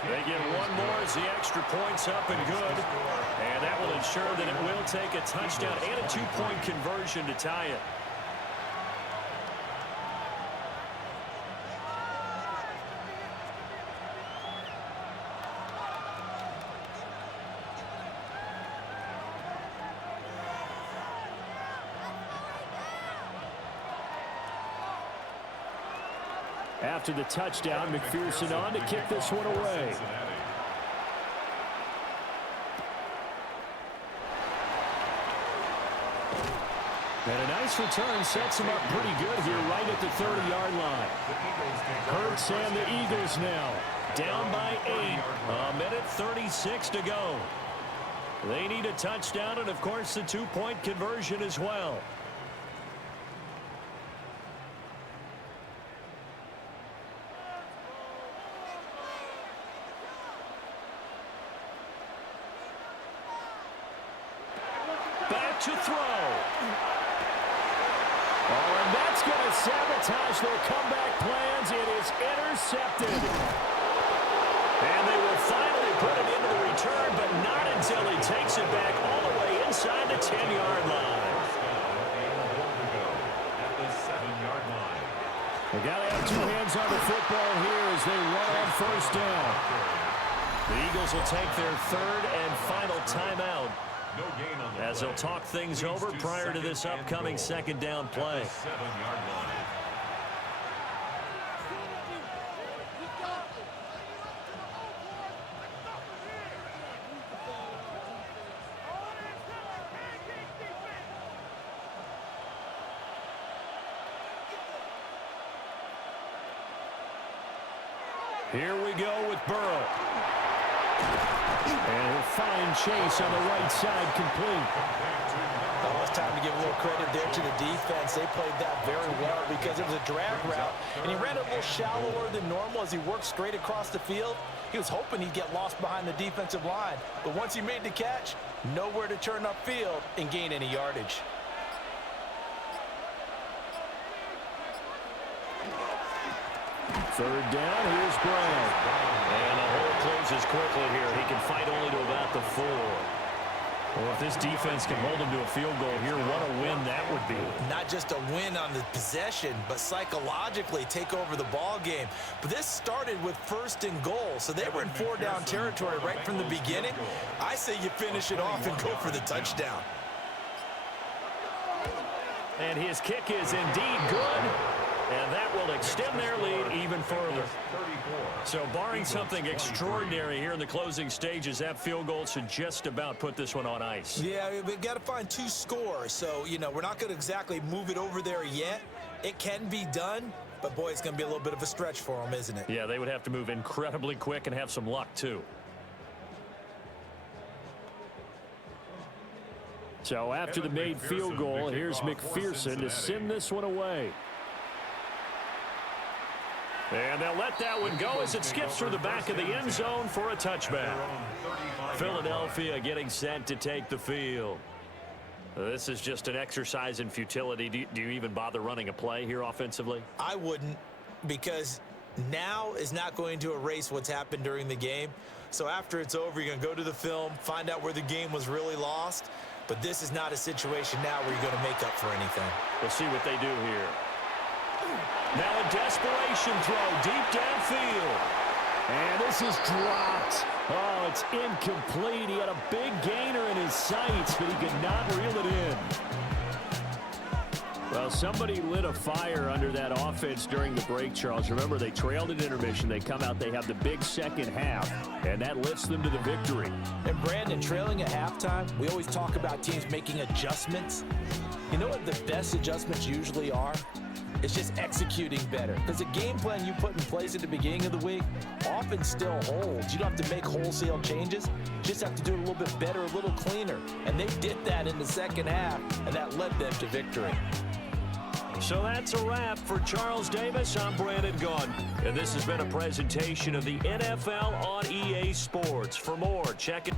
They get one more as the extra point's up and good. And that will ensure that it will take a touchdown and a two-point conversion to tie it. After the touchdown, McPherson on to kick this one away. And a nice return sets him up pretty good here right at the 30-yard line. Hurts and the Eagles now down by 8. A minute 36 to go. They need a touchdown and, of course, the two-point conversion as well. Back to throw. Oh, and that's going to sabotage their comeback plans. It is intercepted. And they will finally put it into the return, but not until he takes it back all the way inside the 10-yard line. They got to have two hands on the football here as they run on first down. The Eagles will take their third and final timeout, as they'll talk things over prior to this upcoming second down play. Here we go with Burrow. And he'll find Chase on the right side complete. Oh, it's time to give a little credit there to the defense. They played that very well because it was a drag route, and he ran a little shallower than normal as he worked straight across the field. He was hoping he'd get lost behind the defensive line, but once he made the catch, nowhere to turn upfield and gain any yardage. Third down, here's Brown. And the hole closes quickly here. He can fight only to about the 4. Well, if this defense can hold him to a field goal here, what a win that would be. Not just a win on the possession, but psychologically take over the ball game. But this started with 1st and goal, so they were in 4-down territory right from the beginning. I say you finish it off and go for the touchdown. And his kick is indeed good. And that will extend their lead even further. So barring something extraordinary here in the closing stages, that field goal should just about put this one on ice. Yeah, we've got to find 2 scores. So, you know, we're not going to exactly move it over there yet. It can be done, but, boy, it's going to be a little bit of a stretch for them, isn't it? Yeah, they would have to move incredibly quick and have some luck, too. So after the made field goal, here's McPherson to send this one away. And they'll let that one go as it skips through the back of the end zone for a touchback. Philadelphia getting set to take the field. This is just an exercise in futility. Do you even bother running a play here offensively? I wouldn't, because now is not going to erase what's happened during the game. So after it's over, you're going to go to the film, find out where the game was really lost. But this is not a situation now where you're going to make up for anything. We'll see what they do here. Now a desperation throw deep downfield. And this is dropped. Oh, it's incomplete. He had a big gainer in his sights, but he could not reel it in. Well, somebody lit a fire under that offense during the break, Charles. Remember, they trailed at intermission. They come out, they have the big second half, and that lifts them to the victory. And, Brandon, trailing at halftime, we always talk about teams making adjustments. You know what the best adjustments usually are? It's just executing better. Because the game plan you put in place at the beginning of the week often still holds. You don't have to make wholesale changes. You just have to do it a little bit better, a little cleaner. And they did that in the second half, and that led them to victory. So that's a wrap for Charles Davis. I'm Brandon Gaudin, and this has been a presentation of the NFL on EA Sports. For more, check it.